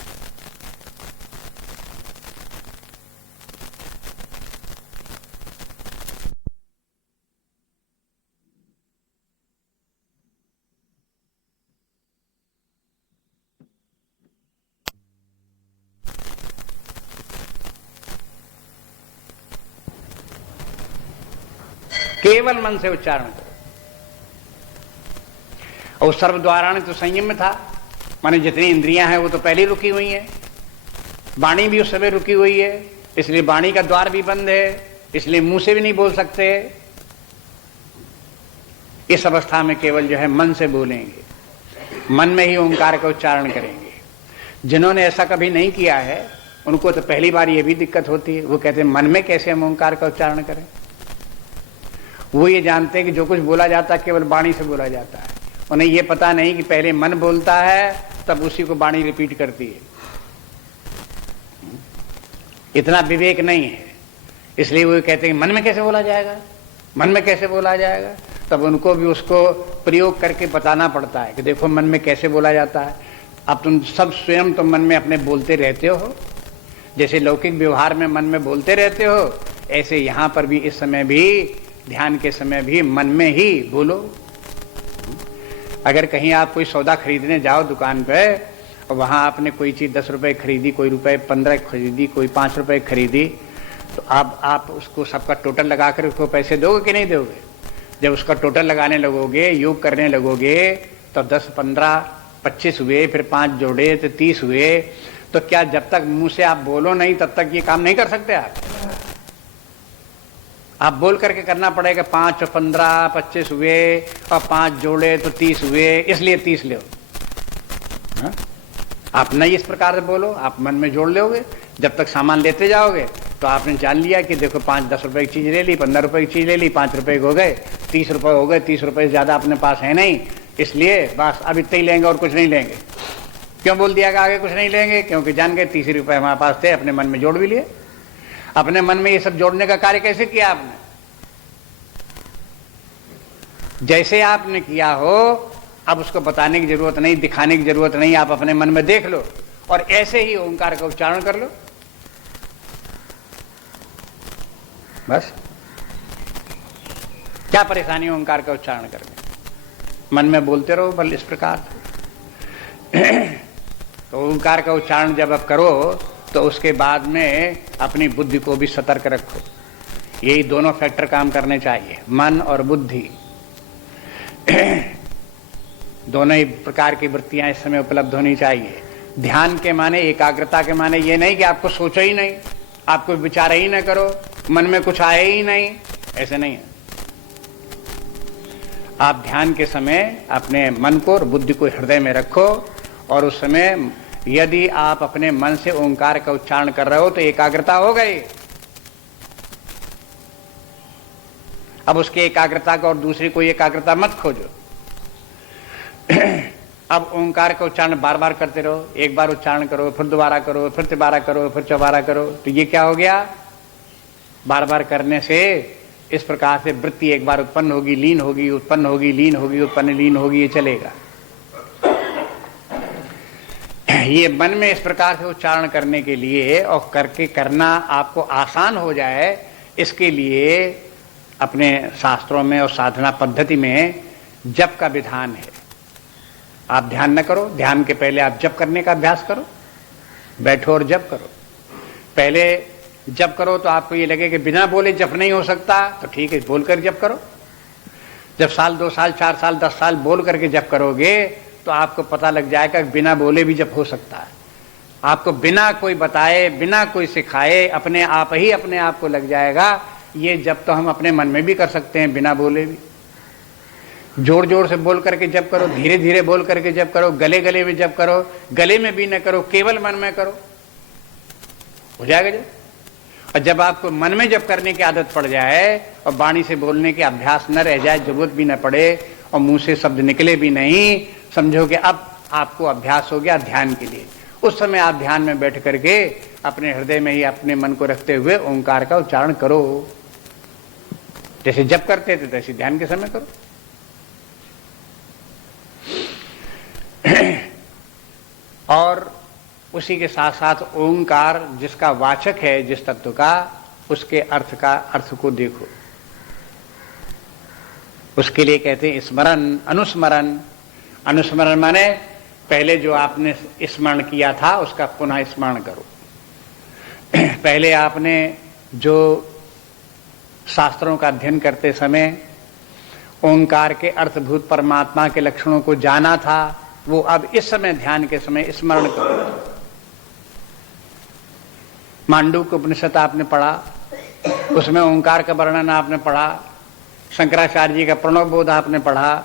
केवल मन से उच्चारण करो। और सर्वद्वाराण तो संयम में था, माने जितनी इंद्रियां हैं वो तो पहले रुकी हुई हैं, वाणी भी उस समय रुकी हुई है, इसलिए वाणी का द्वार भी बंद है, इसलिए मुंह से भी नहीं बोल सकते। इस अवस्था में केवल जो है मन से बोलेंगे, मन में ही ओंकार का उच्चारण करेंगे। जिन्होंने ऐसा कभी नहीं किया है उनको तो पहली बार ये भी दिक्कत होती है, वो कहते हैं मन में कैसे हम ओंकार का उच्चारण करें। वो ये जानते हैं कि जो कुछ बोला जाता है केवल वाणी से बोला जाता है, उन्हें ये पता नहीं कि पहले मन बोलता है तब उसी को वाणी रिपीट करती है। इतना विवेक नहीं है, इसलिए वो कहते हैं मन में कैसे बोला जाएगा, मन में कैसे बोला जाएगा। तब उनको भी उसको प्रयोग करके बताना पड़ता है कि देखो मन में कैसे बोला जाता है। अब तुम सब स्वयं तो मन में अपने बोलते रहते हो, जैसे लौकिक व्यवहार में मन में बोलते रहते हो, ऐसे यहां पर भी इस समय भी ध्यान के समय भी मन में ही बोलो। अगर कहीं आप कोई सौदा खरीदने जाओ दुकान पे और वहां आपने कोई चीज 10 रुपए खरीदी, कोई रुपए 15 खरीदी, कोई 5 रुपए खरीदी, तो आप उसको सबका टोटल लगाकर उसको पैसे दोगे कि नहीं दोगे। जब उसका टोटल लगाने लगोगे, योग करने लगोगे, तो 10, 15, 25 हुए, फिर 5 जोड़े तो 30 हुए। तो क्या जब तक मुंह से आप बोलो नहीं तब तक ये काम नहीं कर सकते आप बोल करके करना पड़ेगा। 5 और 15, 25 हुए और 5 जोड़े तो 30 हुए, इसलिए 30 ले। आप नहीं इस प्रकार से बोलो, आप मन में जोड़ लोगे। जब तक सामान लेते जाओगे तो आपने जान लिया कि देखो 5-10 रुपए की चीज ले ली, 15 रुपए की चीज ले ली, 5 रुपए हो गए, 30 रुपए हो गए। 30 रुपए से ज्यादा अपने पास है नहीं, इसलिए बस अब इतने ही लेंगे और कुछ नहीं लेंगे। क्यों बोल दिया कि आगे कुछ नहीं लेंगे? क्योंकि जान गए 30 रुपए हमारे पास थे, अपने मन में जोड़ भी लिए। अपने मन में ये सब जोड़ने का कार्य कैसे किया आपने? जैसे आपने किया हो, अब उसको बताने की जरूरत नहीं, दिखाने की जरूरत नहीं, आप अपने मन में देख लो और ऐसे ही ओंकार का उच्चारण कर लो। बस क्या परेशानी है ओंकार का उच्चारण करने? मन में बोलते रहो बल इस प्रकार। तो ओंकार का उच्चारण जब आप करो तो उसके बाद में अपनी बुद्धि को भी सतर्क रखो। यही दोनों फैक्टर काम करने चाहिए, मन और बुद्धि। दोनों ही प्रकार की वृत्तियां इस समय उपलब्ध होनी चाहिए। ध्यान के माने, एकाग्रता के माने ये नहीं कि आपको सोचो ही नहीं, आपको विचार ही ना करो, मन में कुछ आए ही नहीं, ऐसे नहीं है। आप ध्यान के समय अपने मन को और बुद्धि को हृदय में रखो और उस समय यदि आप अपने मन से ओंकार का उच्चारण कर रहे हो तो एकाग्रता हो गई। अब उसके एकाग्रता का और दूसरी कोई एकाग्रता मत खोजो। अब ओंकार का उच्चारण बार बार करते रहो। एक बार उच्चारण करो, फिर दोबारा करो, फिर तिबारा करो, फिर चौबारा करो, तो ये क्या हो गया? बार बार करने से इस प्रकार से वृत्ति एक बार उत्पन्न होगी, लीन होगी, उत्पन्न होगी, लीन होगी, उत्पन्न लीन होगी, ये चलेगा। ये मन में इस प्रकार से उच्चारण करने के लिए और करके करना आपको आसान हो जाए, इसके लिए अपने शास्त्रों में और साधना पद्धति में जप का विधान है। आप ध्यान न करो, ध्यान के पहले आप जप करने का अभ्यास करो, बैठो और जप करो। पहले जप करो तो आपको ये लगे कि बिना बोले जप नहीं हो सकता, तो ठीक है, बोलकर जप करो। जब साल, 2 साल, 4 साल, 10 साल बोल करके जप करोगे तो आपको पता लग जाएगा कि बिना बोले भी जप हो सकता है। आपको बिना कोई बताए, बिना कोई सिखाए, अपने आप ही अपने आप को लग जाएगा ये जप तो हम अपने मन में भी कर सकते हैं बिना बोले भी। जोर जोर से बोल करके जप करो, धीरे धीरे बोल करके जप करो, गले गले में जप करो, गले में भी न करो, केवल मन में करो, हो जाएगा जब। और जब आपको मन में जप करने की आदत पड़ जाए और वाणी से बोलने के अभ्यास न रह जाए, जरूरत भी न पड़े और मुंह से शब्द निकले भी नहीं, समझो कि अब आपको अभ्यास हो गया ध्यान के लिए। उस समय आप ध्यान में बैठ करके अपने हृदय में ही अपने मन को रखते हुए ओंकार का उच्चारण करो। जैसे जप करते थे तैसे ध्यान के समय करो। और उसी के साथ साथ ओंकार जिसका वाचक है, जिस तत्व का, उसके अर्थ को देखो। उसके लिए कहते हैं स्मरण, अनुस्मरण। अनुस्मरण माने पहले जो आपने स्मरण किया था उसका पुनः स्मरण करो। पहले आपने जो शास्त्रों का अध्ययन करते समय ओंकार के अर्थभूत परमात्मा के लक्षणों को जाना था, वो अब इस समय ध्यान के समय स्मरण करो। मांडूक्य उपनिषद आपने पढ़ा, उसमें ओंकार का वर्णन आपने पढ़ा। शंकराचार्य जी का प्रणव बोध आपने पढ़ा,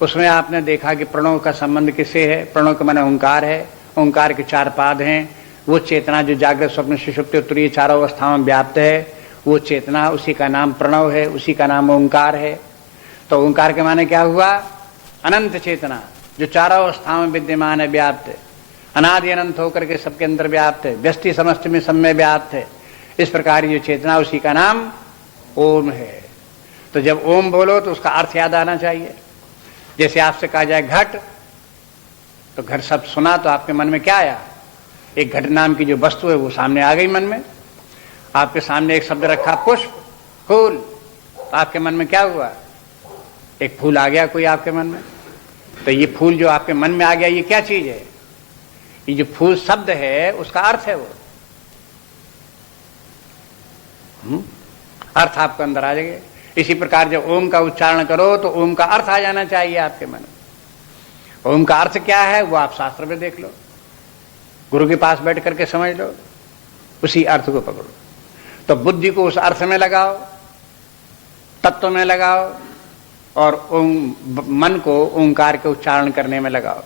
उसमें आपने देखा कि प्रणव का संबंध किससे है। प्रणव का माने ओंकार है। ओंकार के 4 पाद हैं। वो चेतना जो जागृत, स्वप्न, सुषुप्ति, उत्तरीय चारों अवस्थाओं में व्याप्त है, वो चेतना, उसी का नाम प्रणव है, उसी का नाम ओंकार है। तो ओंकार के माने क्या हुआ? अनंत चेतना जो चारों अवस्थाओं में विद्यमान है, व्याप्त है, अनादि अनंत होकर के सबके अंदर व्याप्त है, व्यष्टि समष्टि में सब में व्याप्त है। इस प्रकार जो चेतना, उसी का नाम ओम है। तो जब ओम बोलो तो उसका अर्थ याद आना चाहिए। जैसे आपसे कहा जाए घट, तो घट शब्द सुना तो आपके मन में क्या आया? एक घट नाम की जो वस्तु है वो सामने आ गई मन में। आपके सामने एक शब्द रखा पुष्प, फूल, तो आपके मन में क्या हुआ? एक फूल आ गया कोई आपके मन में। तो ये फूल जो आपके मन में आ गया, ये क्या चीज है? ये जो फूल शब्द है उसका अर्थ है वो। अर्थ आपके अंदर आ जाएगा। इसी प्रकार जब ओम का उच्चारण करो तो ओम का अर्थ आ जाना चाहिए आपके मन में। ओम का अर्थ क्या है वो आप शास्त्र में देख लो, गुरु के पास बैठ करके समझ लो, उसी अर्थ को पकड़ो। तो बुद्धि को उस अर्थ में लगाओ, तत्व में लगाओ, और मन को ओंकार के उच्चारण करने में लगाओ।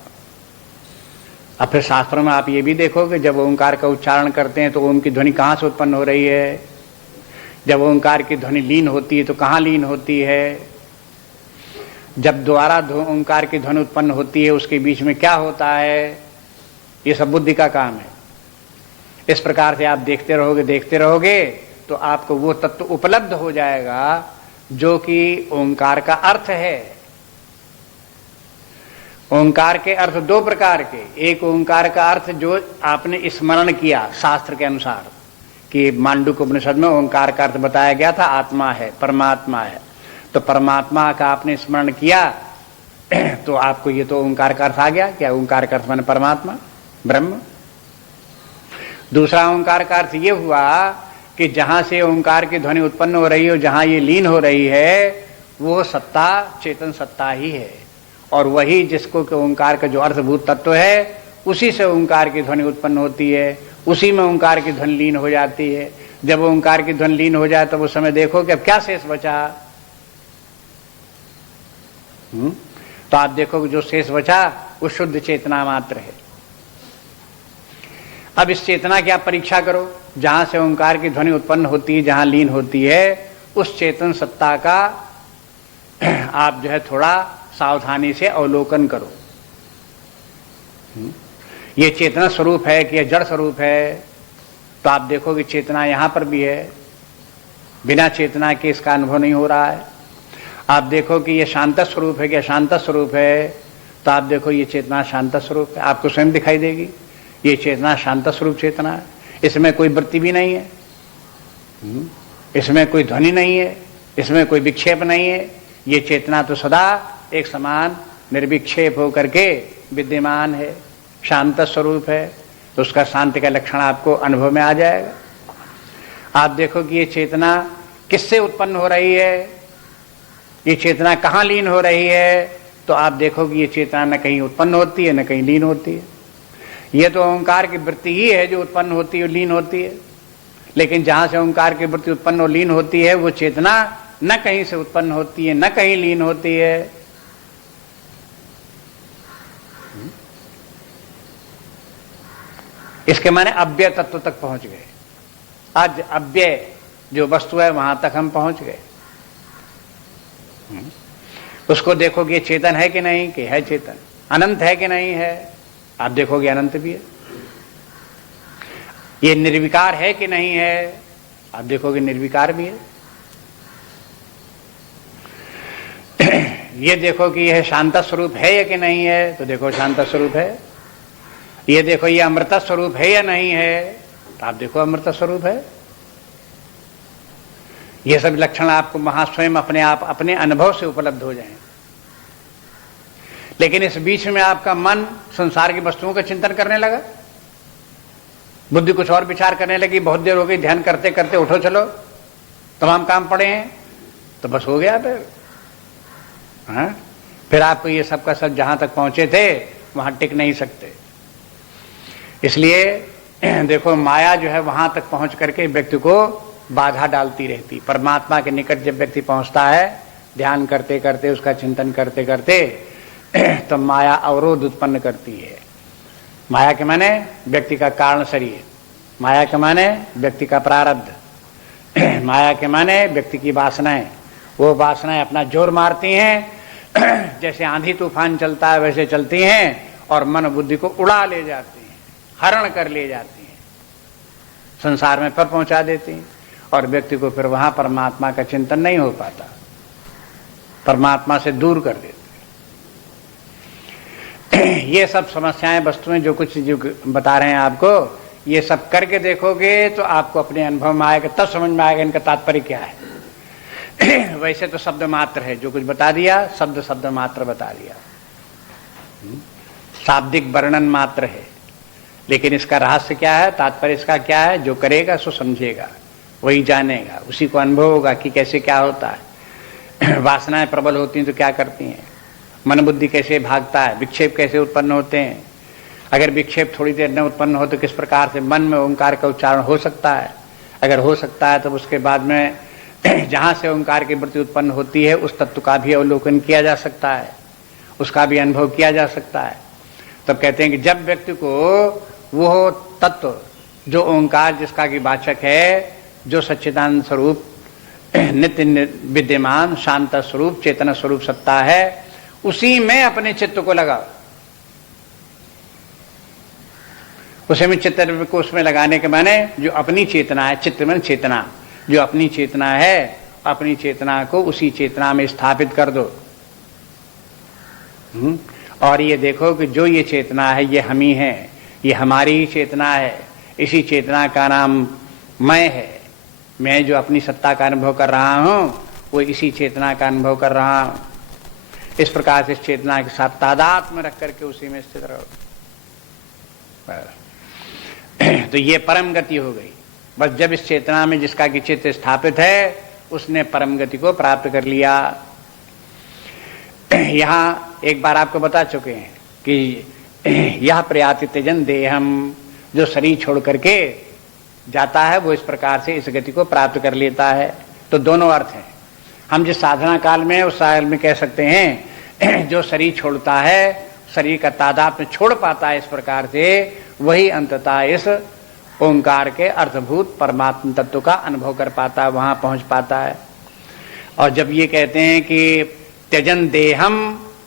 अब फिर शास्त्रों में आप ये भी देखो कि जब ओंकार का उच्चारण करते हैं तो ओम की ध्वनि कहाँ से उत्पन्न हो रही है। जब ओंकार की ध्वनि लीन होती है तो कहाँ लीन होती है। जब दोबारा ओंकार की ध्वनि उत्पन्न होती है उसके बीच में क्या होता है। ये सब बुद्धि का काम है। इस प्रकार से आप देखते रहोगे तो आपको वो तत्व उपलब्ध हो जाएगा जो कि ओंकार का अर्थ है। ओंकार के अर्थ 2 प्रकार के। एक ओंकार का अर्थ जो आपने स्मरण किया शास्त्र के अनुसार कि मांडूक्य उपनिषद में ओंकार का अर्थ बताया गया था, आत्मा है, परमात्मा है। तो परमात्मा का आपने स्मरण किया तो आपको ये तो ओंकार का अर्थ आ गया। क्या ओंकार का अर्थ माने परमात्मा, ब्रह्म। दूसरा ओंकार का अर्थ ये हुआ कि जहां से ओंकार की ध्वनि उत्पन्न हो रही है, जहां ये लीन हो रही है, वो सत्ता चेतन सत्ता ही है। और वही जिसको कि ओंकार का जो अर्थभूत तत्व है, उसी से ओंकार की ध्वनि उत्पन्न होती है, उसी में ओंकार की ध्वनि लीन हो जाती है। जब ओंकार की ध्वनि लीन हो जाए तो उस समय देखो कि अब क्या शेष बचा। तो आप देखो कि जो शेष बचा वो शुद्ध चेतना मात्र है। अब इस चेतना की आप परीक्षा करो। जहां से ओंकार की ध्वनि उत्पन्न होती है, जहां लीन होती है, उस चेतन सत्ता का आप जो है थोड़ा सावधानी से अवलोकन करो। ये चेतना स्वरूप है कि यह जड़ स्वरूप है। तो आप देखो कि चेतना यहां पर भी है, बिना चेतना के इसका अनुभव नहीं हो रहा है। आप देखो कि ये शांत स्वरूप है क्या शांत स्वरूप है, तो आप देखो ये चेतना शांत स्वरूप है, आपको स्वयं दिखाई देगी ये चेतना शांत स्वरूप चेतना है। इसमें कोई वृत्ति भी नहीं है, इसमें कोई ध्वनि नहीं है, इसमें कोई विक्षेप नहीं है। ये चेतना तो सदा एक समान निर्विक्षेप होकर के विद्यमान है, शांत स्वरूप है। तो उसका शांति का लक्षण आपको अनुभव में आ जाएगा। आप देखो कि ये चेतना किससे उत्पन्न हो रही है, ये चेतना कहाँ लीन हो रही है, तो आप देखो कि ये चेतना न कहीं उत्पन्न होती है न कहीं लीन होती है। ये तो ओंकार की वृत्ति ही है जो उत्पन्न होती है और लीन होती है। लेकिन जहां से ओंकार की वृत्ति उत्पन्न और लीन होती है वो चेतना न कहीं से उत्पन्न होती है न कहीं लीन होती है। इसके माने अव्यय तत्व तक पहुंच गए। आज अव्यय जो वस्तु है वहां तक हम पहुंच गए। उसको देखोगे चेतन है कि नहीं, कि है चेतन, अनंत है कि नहीं है, आप देखोगे अनंत भी है। ये निर्विकार है कि नहीं है, आप देखोगे निर्विकार भी है। ये देखो कि यह शांत स्वरूप है या कि नहीं है, तो देखो शांत स्वरूप है। ये देखो ये अमृत स्वरूप है या नहीं है, तो आप देखो अमृत स्वरूप है। ये सब लक्षण आपको वहां स्वयं अपने आप अपने अनुभव से उपलब्ध हो जाएं। लेकिन इस बीच में आपका मन संसार की वस्तुओं का चिंतन करने लगा, बुद्धि कुछ और विचार करने लगी, बहुत देर हो गई ध्यान करते करते, उठो चलो तमाम काम पड़े हैं, तो बस हो गया फिर। हाँ, फिर आपको ये सब का सब जहां तक पहुंचे थे वहां टिक नहीं सकते। इसलिए देखो माया जो है वहां तक पहुंच करके व्यक्ति को बाधा डालती रहती। परमात्मा के निकट जब व्यक्ति पहुंचता है ध्यान करते करते, उसका चिंतन करते करते, तो माया अवरोध उत्पन्न करती है। माया के माने व्यक्ति का कारण शरीर, माया के माने व्यक्ति का प्रारब्ध, माया के माने व्यक्ति की वासनाएं। वो वासनाएं अपना जोर मारती हैं, जैसे आंधी तूफान चलता है वैसे चलती हैं और मन बुद्धि को उड़ा ले जाती हैं, हरण कर ले जाती हैं, संसार में फिर पहुंचा देती हैं और व्यक्ति को फिर वहां परमात्मा का चिंतन नहीं हो पाता, परमात्मा से दूर कर देते। ये सब समस्याएं वस्तुएं जो कुछ जो बता रहे हैं आपको, ये सब करके देखोगे तो आपको अपने अनुभव में आएगा, तब समझ में आएगा इनका तात्पर्य क्या है। वैसे तो शब्द मात्र है, जो कुछ बता दिया शब्द शब्द मात्र बता दिया, शाब्दिक वर्णन मात्र है। लेकिन इसका रहस्य क्या है, तात्पर्य इसका क्या है, जो करेगा सो समझेगा, वही जानेगा, उसी को अनुभव होगा कि कैसे क्या होता है। वासनाएं प्रबल होती हैं तो क्या करती हैं, मन बुद्धि कैसे भागता है, विक्षेप कैसे उत्पन्न होते हैं। अगर विक्षेप थोड़ी देर न उत्पन्न हो तो किस प्रकार से मन में ओंकार का उच्चारण हो सकता है। अगर हो सकता है तो उसके बाद में जहां से ओंकार की वृत्ति उत्पन्न होती है उस तत्व का भी अवलोकन किया जा सकता है, उसका भी अनुभव किया जा सकता है। तब कहते हैं कि जब व्यक्ति को वो तत्व जो ओंकार जिसका की वाचक है, जो सच्चिदानंद स्वरूप नित्य विद्यमान शांत स्वरूप चेतन स्वरूप सत्ता है, उसी में अपने चित्त को लगाओ। उसी में चित्त को उसमें लगाने के माने जो अपनी चेतना है, चित्त में चेतना, जो अपनी चेतना है, अपनी चेतना को उसी चेतना में स्थापित कर दो। और ये देखो कि जो ये चेतना है ये हम ही है, ये हमारी ही चेतना है। इसी चेतना का नाम मैं है। मैं जो अपनी सत्ता का अनुभव कर रहा हूं वो इसी चेतना का अनुभव कर रहा हूं। इस प्रकार से इस चेतना के साथ तादात्म्य में रख करके उसी में स्थित रहो। तो ये परम गति हो गई। बस जब इस चेतना में जिसका कि चित्त स्थापित है उसने परम गति को प्राप्त कर लिया। यहां एक बार आपको बता चुके हैं कि यह प्रयाति त्यजन देहम, जो शरीर छोड़ करके जाता है वो इस प्रकार से इस गति को प्राप्त कर लेता है। तो दोनों अर्थ हैं। हम जिस साधना काल में उस काल में कह सकते हैं जो शरीर छोड़ता है, शरीर का तादात्म्य छोड़ पाता है इस प्रकार से, वही अंततः इस ओंकार के अर्थभूत परमात्म तत्व का अनुभव कर पाता है, वहां पहुंच पाता है। और जब ये कहते हैं कि त्यजन देहम,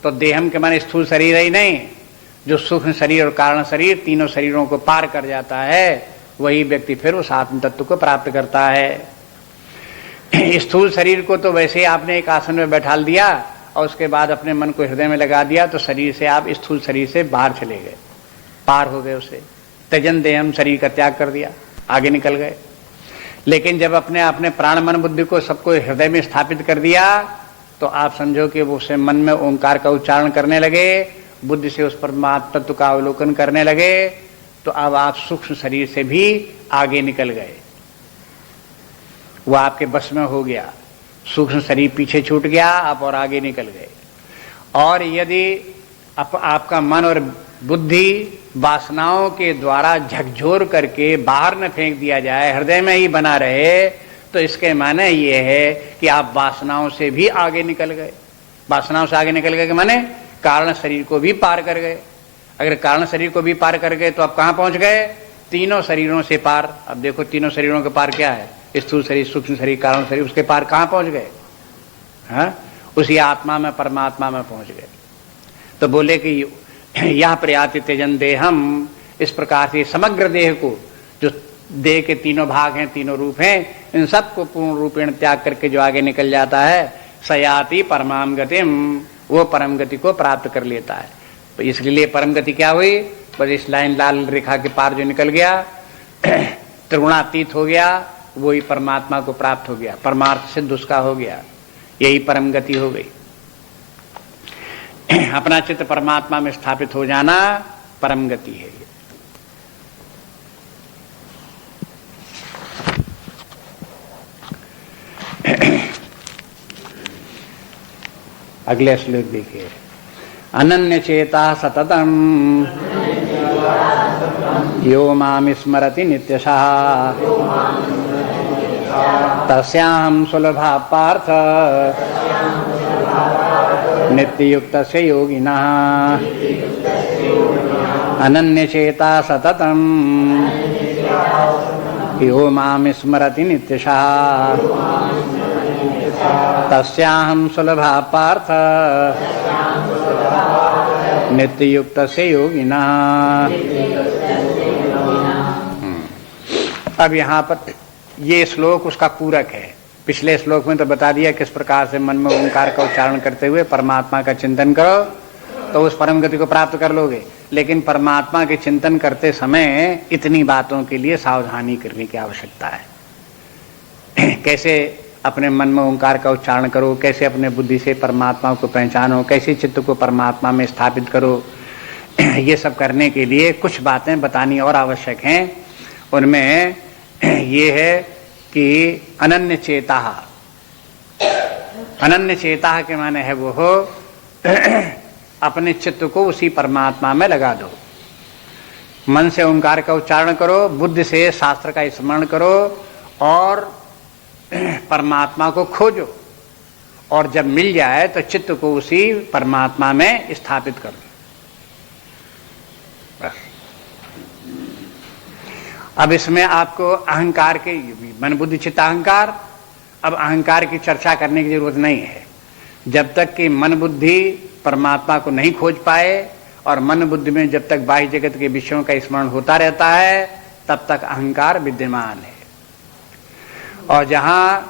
तो देहम के माने स्थूल शरीर ही नहीं, जो सूक्ष्म शरीर और कारण शरीर तीनों शरीरों को पार कर जाता है, वही व्यक्ति फिर उस आत्म तत्व को प्राप्त करता है। स्थूल शरीर को तो वैसे ही आपने एक आसन में बैठा दिया और उसके बाद अपने मन को हृदय में लगा दिया तो शरीर से आप स्थूल शरीर से बाहर चले गए, पार हो गए उसे। त्यजन देहम, शरीर का त्याग कर दिया, आगे निकल गए। लेकिन जब अपने प्राण मन बुद्धि को सबको हृदय में स्थापित कर दिया तो आप समझो कि वो उसे मन में ओंकार का उच्चारण करने लगे, बुद्धि से उस परमात्मा तत्व का अवलोकन करने लगे, तो अब आप सूक्ष्म शरीर से भी आगे निकल गए, वो आपके बस में हो गया। सूक्ष्म शरीर पीछे छूट गया, आप और आगे निकल गए। और यदि आपका मन और बुद्धि वासनाओं के द्वारा झकझोर करके बाहर न फेंक दिया जाए, हृदय में ही बना रहे, तो इसके माने ये है कि आप वासनाओं से भी आगे निकल गए। वासनाओं से आगे निकल गए कि माने कारण शरीर को भी पार कर गए। अगर कारण शरीर को भी पार कर गए तो आप कहां पहुंच गए? तीनों शरीरों से पार। अब देखो तीनों शरीरों के पार क्या है? स्थूल शरीर, सूक्ष्म शरीर, कारण शरीर, उसके पार कहां पहुंच गए? हाँ, उसी आत्मा में, परमात्मा में पहुंच गए। तो बोले कि यह प्रयाति त्यजन देहम, इस प्रकार से समग्र देह को, जो देह के तीनों भाग हैं, तीनों रूप हैं, इन सबको पूर्ण रूपेण त्याग करके जो आगे निकल जाता है, सयाति परमाम गतिम, वो परम गति को प्राप्त कर लेता है। तो इसलिए परम गति क्या हुई? बस इस लाइन लाल रेखा के पार जो निकल गया, त्रिगुणातीत हो गया, वही परमात्मा को प्राप्त हो गया, परमार्थ सिद्ध उसका हो गया, यही परम गति हो गई। अपना चित्त परमात्मा में स्थापित हो जाना परम गति है। अगले श्लोक देखिए। अनन्य चेता सततम यो माम स्मरति नित्यशः तस्याहं सुलभा पार्थ नित्ययुक्तस्य योगिनः। अनन्य चेता सततम यो माम स्मरति नित्यशः तस्याहं सुलभा पार्थ नित्ययुक्तस्य योगिनः। अब यहाँ पर ये श्लोक उसका पूरक है। पिछले श्लोक में तो बता दिया किस प्रकार से मन में ओंकार का उच्चारण करते हुए परमात्मा का चिंतन करो तो उस परम गति को प्राप्त कर लोगे। लेकिन परमात्मा के चिंतन करते समय इतनी बातों के लिए सावधानी करने की आवश्यकता है। कैसे अपने मन में ओंकार का उच्चारण करो, कैसे अपने बुद्धि से परमात्मा को पहचानो, कैसे चित्त को परमात्मा में स्थापित करो, ये सब करने के लिए कुछ बातें बतानी और आवश्यक हैं। उनमें ये है कि अनन्य चेता, अनन्य चेता के माने है वो हो अपने चित्त को उसी परमात्मा में लगा दो। मन से ओंकार का उच्चारण करो, बुद्धि से शास्त्र का स्मरण करो और परमात्मा को खोजो, और जब मिल जाए तो चित्त को उसी परमात्मा में स्थापित कर दो। अब इसमें आपको अहंकार के, मन बुद्धि चित्त अहंकार, अब अहंकार की चर्चा करने की जरूरत नहीं है। जब तक कि मन बुद्धि परमात्मा को नहीं खोज पाए और मन बुद्धि में जब तक बाह्य जगत के विषयों का स्मरण होता रहता है तब तक अहंकार विद्यमान है। और जहां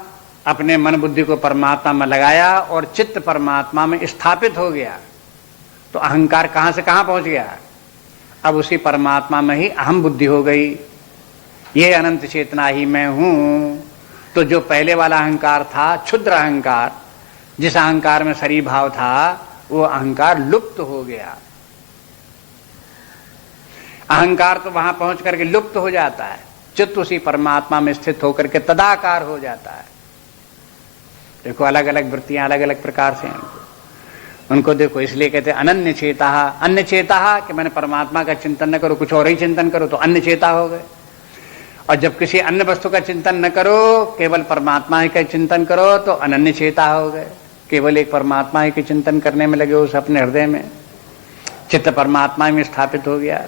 अपने मन बुद्धि को परमात्मा में लगाया और चित्त परमात्मा में स्थापित हो गया तो अहंकार कहां से कहां पहुंच गया? अब उसी परमात्मा में ही अहम बुद्धि हो गई, यह अनंत चेतना ही मैं हूं। तो जो पहले वाला अहंकार था, क्षुद्र अहंकार, जिस अहंकार में शरीर भाव था, वो अहंकार लुप्त हो गया। अहंकार तो वहां पहुंच करके लुप्त हो जाता है, चित्त उसी परमात्मा में स्थित होकर के तदाकार हो जाता है। देखो अलग अलग वृत्तियां अलग अलग प्रकार से हैं उनको देखो, इसलिए कहते हैं अनन्य चेता। अन्य चेता कि मैंने परमात्मा का चिंतन न करो, कुछ और ही चिंतन करो तो अन्य चेता हो गए। और जब किसी अन्य वस्तु का चिंतन न करो, केवल परमात्मा ही का चिंतन करो तो अनन्य चेता हो गए। केवल एक परमात्मा ही के चिंतन करने में लगे उस अपने हृदय में, चित्त परमात्मा में स्थापित हो गया।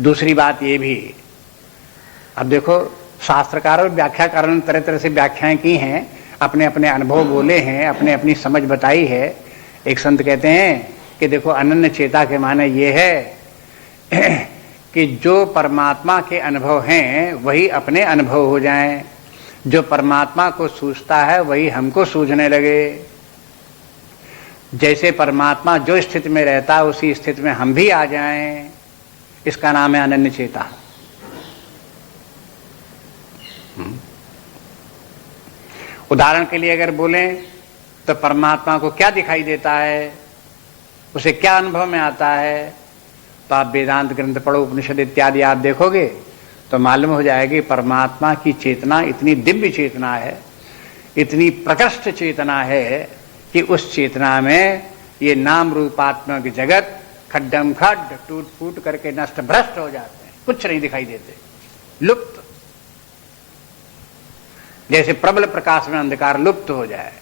दूसरी बात ये भी, अब देखो शास्त्रकारों व्याख्याकारों ने तरह तरह से व्याख्याएं की हैं, अपने अपने अनुभव बोले हैं, अपने अपनी समझ बताई है। एक संत कहते हैं कि देखो अनन्य चेता के माने ये है कि जो परमात्मा के अनुभव हैं वही अपने अनुभव हो जाएं। जो परमात्मा को सूझता है वही हमको सूझने लगे। जैसे परमात्मा जो स्थिति में रहता है उसी स्थिति में हम भी आ जाएं, इसका नाम है अनन्य चेता। उदाहरण के लिए अगर बोलें तो परमात्मा को क्या दिखाई देता है, उसे क्या अनुभव में आता है, तो आप वेदांत ग्रंथ पढ़ो, उपनिषद इत्यादि आप देखोगे तो मालूम हो जाएगी परमात्मा की चेतना इतनी दिव्य चेतना है, इतनी प्रकृष्ट चेतना है कि उस चेतना में ये नाम रूपात्मक जगत खड्डम खड्ड टूट फूट करके नष्ट भ्रष्ट हो जाते हैं, कुछ नहीं दिखाई देते, लुप्त, जैसे प्रबल प्रकाश में अंधकार लुप्त हो जाए।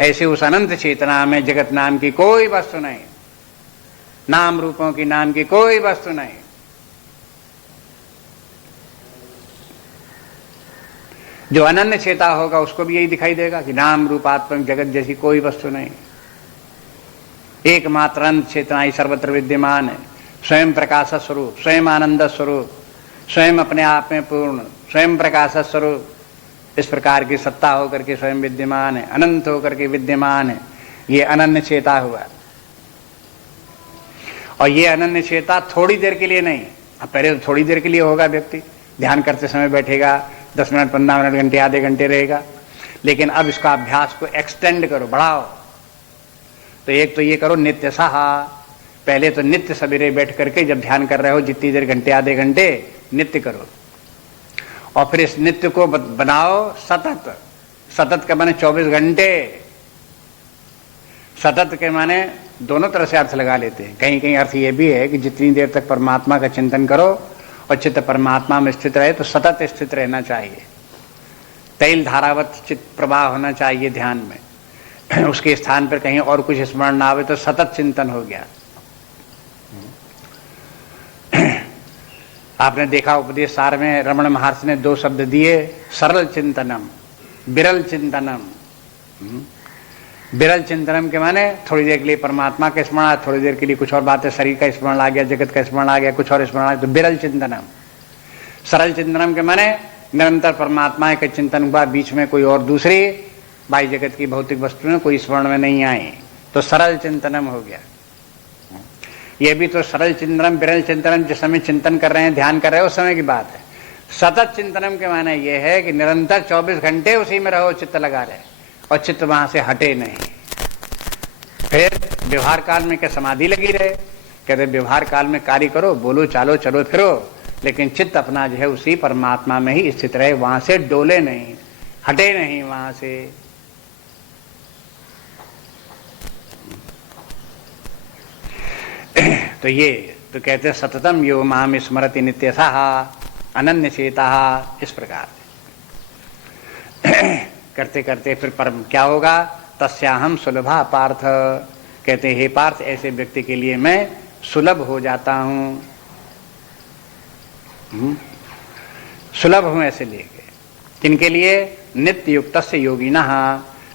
ऐसे उस अनंत चेतना में जगत नाम की कोई वस्तु नहीं, नाम रूपों की नाम की कोई वस्तु नहीं। जो अनन्य चेता होगा उसको भी यही दिखाई देगा कि नाम रूपात्मक जगत जैसी कोई वस्तु नहीं, एकमात्र अनंत चेतना ही सर्वत्र विद्यमान है, स्वयं प्रकाश स्वरूप, स्वयं आनंद स्वरूप, स्वयं अपने आप में पूर्ण, स्वयं प्रकाश स्वरूप, इस प्रकार की सत्ता होकर के स्वयं विद्यमान है, अनंत होकर के विद्यमान है। ये अनन्य चेता हुआ। और ये अनन्य चेता थोड़ी देर के लिए नहीं, अब पहले तो थोड़ी देर के लिए होगा, व्यक्ति ध्यान करते समय बैठेगा 10 मिनट 15 मिनट घंटे आधे घंटे रहेगा, लेकिन अब इसका अभ्यास को एक्सटेंड करो, बढ़ाओ। तो एक तो ये करो नित्य साहा, पहले तो नित्य सवेरे बैठ करके जब ध्यान कर रहे हो जितनी देर घंटे आधे घंटे नित्य करो, और फिर इस नित्य को बनाओ सतत। सतत के माने 24 घंटे, सतत के माने दोनों तरह से अर्थ लगा लेते हैं। कहीं कहीं अर्थ ये भी है कि जितनी देर तक परमात्मा का चिंतन करो और चित्त परमात्मा में स्थित रहे तो सतत स्थित रहना चाहिए, तैल धारावत चित्त प्रवाह होना चाहिए ध्यान में। उसके स्थान पर कहीं और कुछ स्मरण ना आवे तो सतत चिंतन हो गया। आपने देखा उपदेश सार में रमण महर्षि ने 2 शब्द दिए, सरल चिंतनम, विरल चिंतनम। विरल चिंतनम के माने थोड़ी देर के लिए परमात्मा का स्मरण आ, थोड़ी देर के लिए कुछ और बातें, शरीर का स्मरण आ गया, जगत का स्मरण आ गया, कुछ और स्मरण आ गया, तो विरल चिंतनम। सरल चिंतनम के माने निरंतर परमात्मा का चिंतन हुआ, बीच में कोई और दूसरी बाई जगत की भौतिक वस्तुएं कोई स्मरण में नहीं आई, तो सरल चिंतनम हो गया। ये भी तो सरल चिंतनम विरल चिंतनम जिस समय चिंतन कर रहे हैं, ध्यान कर रहे हैं, उस समय की बात है। सतत चिंतनम के माने ये है कि निरंतर 24 घंटे उसी में रहो, चित्त लगा रहे और चित्त वहां से हटे नहीं। फिर व्यवहार काल में क्या समाधि लगी रहे, कहते व्यवहार काल में कार्य करो, बोलो चालो चलो फिरो, लेकिन चित्त अपना जो है उसी परमात्मा में ही स्थित रहे, वहां से डोले नहीं, हटे नहीं वहां से। तो ये तो कहते हैं सततम यो माम स्मरति नित्यसः अनन्य चेता, इस प्रकार करते करते फिर परम क्या होगा, तस्याहम सुलभा पार्थ, कहते हैं हे पार्थ ऐसे व्यक्ति के लिए मैं सुलभ हो जाता हूं। सुलभ हूं ऐसे लेके किनके लिए, नित्य युक्तस्य योगिनः।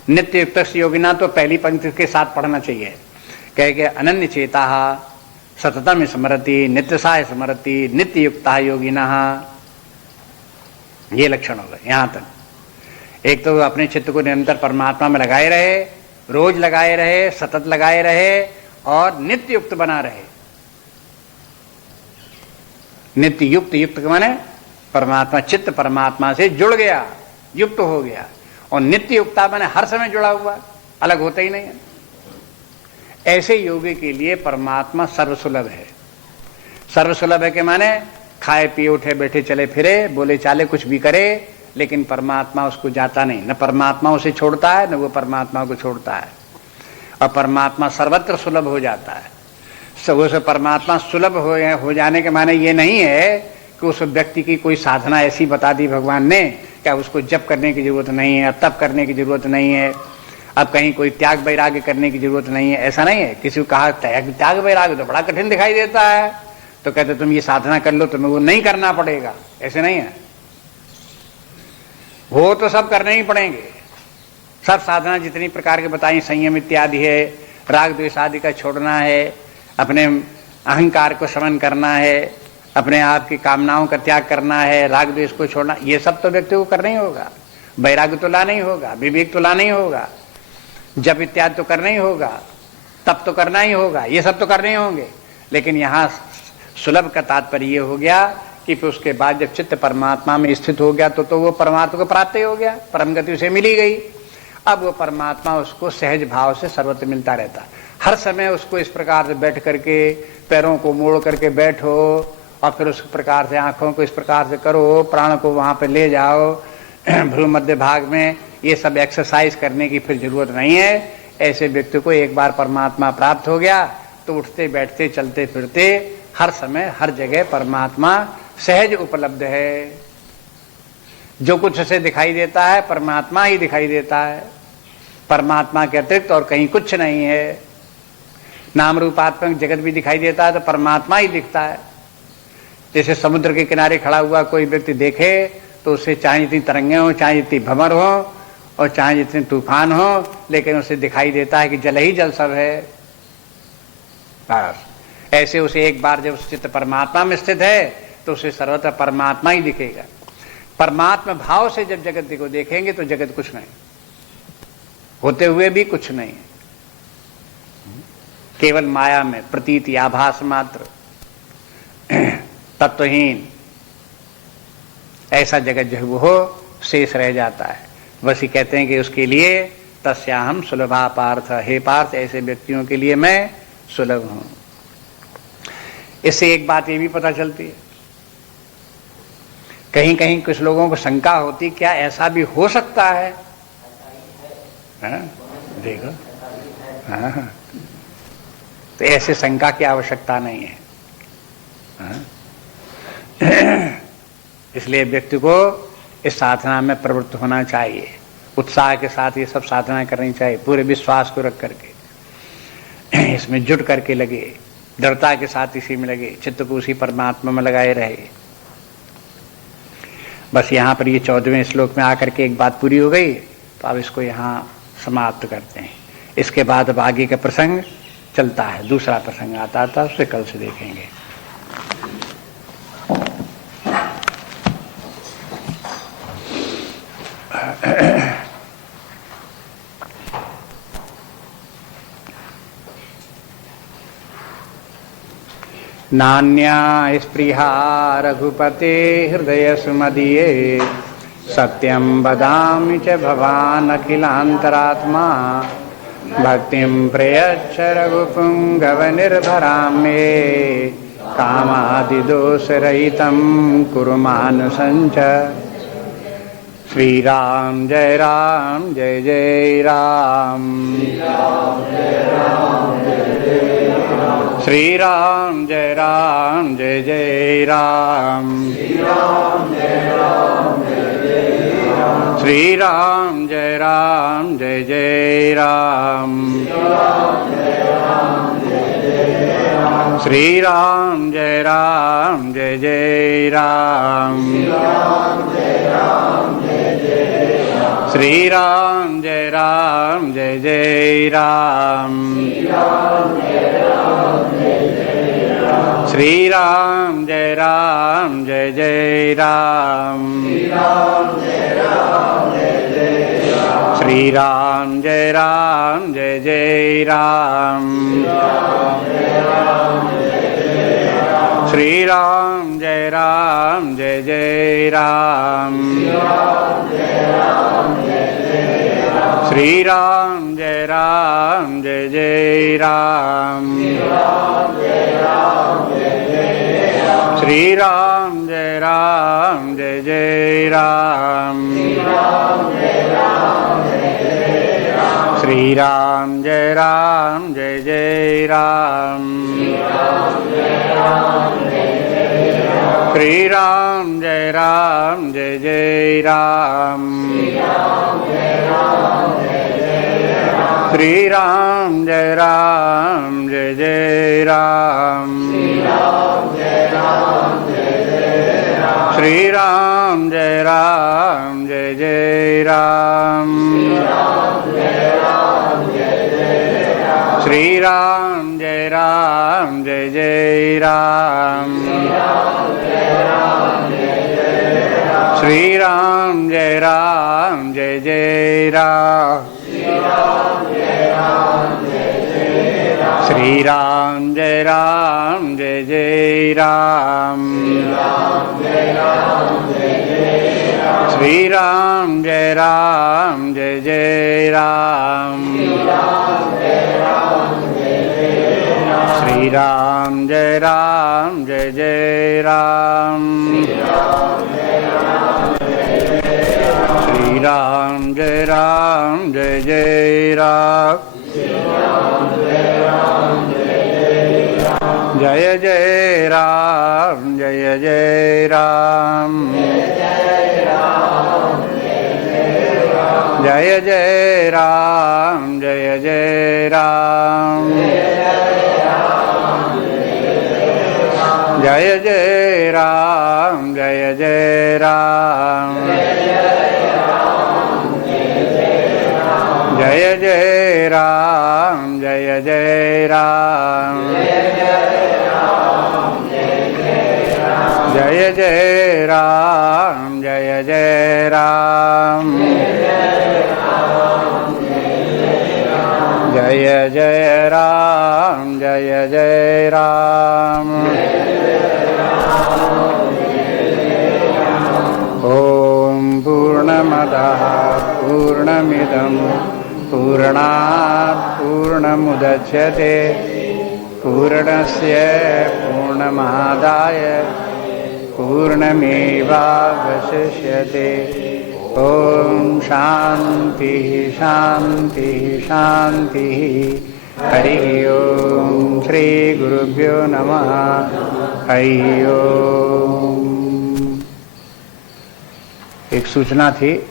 नित्य युक्तस्य योगिनः तो पहली पंक्ति के साथ पढ़ना चाहिए, कह के अनन्य चेता सततम स्मरति नित्यसा स्मरति नित्य युक्ता योगिनः, ये लक्षण होगा। यहां तक एक तो अपने चित्त को निरंतर परमात्मा में लगाए रहे, रोज लगाए रहे, सतत लगाए रहे और नित्य युक्त बना रहे। नित्य युक्त, युक्त के माने परमात्मा, चित्त परमात्मा से जुड़ गया, युक्त हो गया, और नित्य युक्ता माने हर समय जुड़ा हुआ, अलग होता ही नहीं है। ऐसे योगी के लिए परमात्मा सर्वसुलभ है। सर्वसुलभ है के माने खाए पिए उठे बैठे चले फिरे, बोले चाले कुछ भी करे, लेकिन परमात्मा उसको जाता नहीं, न परमात्मा उसे छोड़ता है न वो परमात्मा को छोड़ता है, और परमात्मा सर्वत्र सुलभ हो जाता है। उस परमात्मा सुलभ हो जाने के माने ये नहीं है कि उस व्यक्ति की कोई साधना ऐसी बता दी भगवान ने, क्या उसको जप करने की जरूरत नहीं है, तप करने की जरूरत नहीं है, अब कहीं कोई त्याग वैराग्य करने की जरूरत नहीं है, ऐसा नहीं है। किसी को कहा त्याग वैराग्य तो बड़ा कठिन दिखाई देता है, तो कहते तुम ये साधना कर लो, तुम्हें वो नहीं करना पड़ेगा, ऐसे नहीं है। वो तो सब करने ही पड़ेंगे, सब साधना जितनी प्रकार के बताई, संयम इत्यादि है, राग द्वेष आदि का छोड़ना है, अपने अहंकार को शमन करना है, अपने आप की कामनाओं का त्याग करना है, राग द्वेष को छोड़ना, ये सब तो व्यक्ति को करना ही होगा। वैराग्य तो लाना ही होगा, विवेक तो लाना ही होगा, जप इत्यादि तो करना ही होगा, तप तो करना ही होगा, ये सब तो करने ही होंगे। लेकिन यहाँ सुलभ का तात्पर्य ये हो गया कि फिर उसके बाद जब चित्त परमात्मा में स्थित हो गया तो वो परमात्मा को प्राप्त ही हो गया, परम गति उसे मिली गई। अब वो परमात्मा उसको सहज भाव से सर्वत्र मिलता रहता। हर समय उसको इस प्रकार से बैठ करके पैरों को मोड़ करके बैठो और फिर उस प्रकार से आंखों को इस प्रकार से करो, प्राण को वहां पे ले जाओ भ्रू मध्य भाग में, ये सब एक्सरसाइज करने की फिर जरूरत नहीं है। ऐसे व्यक्ति को एक बार परमात्मा प्राप्त हो गया तो उठते बैठते चलते फिरते हर समय हर जगह परमात्मा सहज उपलब्ध है। जो कुछ उसे दिखाई देता है परमात्मा ही दिखाई देता है, परमात्मा के अतिरिक्त और कहीं कुछ नहीं है। नाम रूपात्मक जगत भी दिखाई देता है तो परमात्मा ही दिखता है। जैसे समुद्र के किनारे खड़ा हुआ कोई व्यक्ति देखे तो उसे चाहे जितनी तरंगें हो, चाहे जितनी भंवर हो और चाहे जितने तूफान हो, लेकिन उसे दिखाई देता है कि जल ही जल सब है। बस ऐसे उसे एक बार जब उस चित्त परमात्मा में स्थित है तो उसे सर्वत्र परमात्मा ही दिखेगा। परमात्मा भाव से जब जगत को देखेंगे तो जगत कुछ नहीं, होते हुए भी कुछ नहीं, केवल माया में प्रतीति आभास मात्र, तत्वहीन ऐसा जगत जो वो शेष रह जाता है। बस ही कहते हैं कि उसके लिए तस्याहम सुलभा पार्थ, हे पार्थ ऐसे व्यक्तियों के लिए मैं सुलभ हूं। इससे एक बात ये भी पता चलती है, कहीं कहीं कुछ लोगों को शंका होती क्या ऐसा भी हो सकता है? देखो हाँ, तो ऐसे शंका की आवश्यकता नहीं है। इसलिए व्यक्ति को इस साधना में प्रवृत्त होना चाहिए, उत्साह के साथ ये सब साधना करनी चाहिए, पूरे विश्वास को रख करके इसमें जुट करके लगे, दृढ़ता के साथ इसी में लगे, चित्त को उसी परमात्मा में लगाए रहे। बस यहाँ पर ये 14वें श्लोक में आकर के एक बात पूरी हो गई, तो अब इसको यहाँ समाप्त करते हैं। इसके बाद अब आगे का प्रसंग चलता है, दूसरा प्रसंग आता था, उसे कल से देखेंगे। नान्या स्पृहा रघुपते हृदय सुमदीये, सत्यं वदामि च भवान् अखिलान्तरात्मा, भक्तिं प्रयच्छ रघुपुङ्गवनिर्भरां मे, कामादिदोषरहितं कुरु मानुसञ्च। श्री राम जय जय राम, श्री राम जय जय राम, श्री राम जय जय राम, श्री राम जय जय राम, श्री राम जय जय राम, श्री राम जय जय राम, श्री राम जय जय राम, श्री राम जय जय राम, श्री राम जय जय राम, श्री राम जय जय राम, श्री राम जय जय राम, श्री राम जय जय राम, श्री राम जय जय राम, श्री राम जय जय राम, श्री राम जय जय राम, जय राम। श्री राम जय राम जय जय राम। श्री राम जय राम जय जय राम। श्री राम जय राम जय जय राम। श्री राम जय राम जय जय राम। जय जय राम जय जय राम। जय जय राम जय जय राम। जय जय राम जय जय राम। जय जय राम जय जय राम। जय जय राम जय जय राम। जय जय राम जय जय राम। ओम पूर्णमदः पूर्णमिदं पूर्णात् पूर्णमुदच्यते पूर्णस्य पूर्णमादाय पूर्णमेवावशिष्यते। ओम शांति शांति शांति। हरि ओम। श्री गुरुभ्यो नमः। हरि ओम। एक सूचना थी।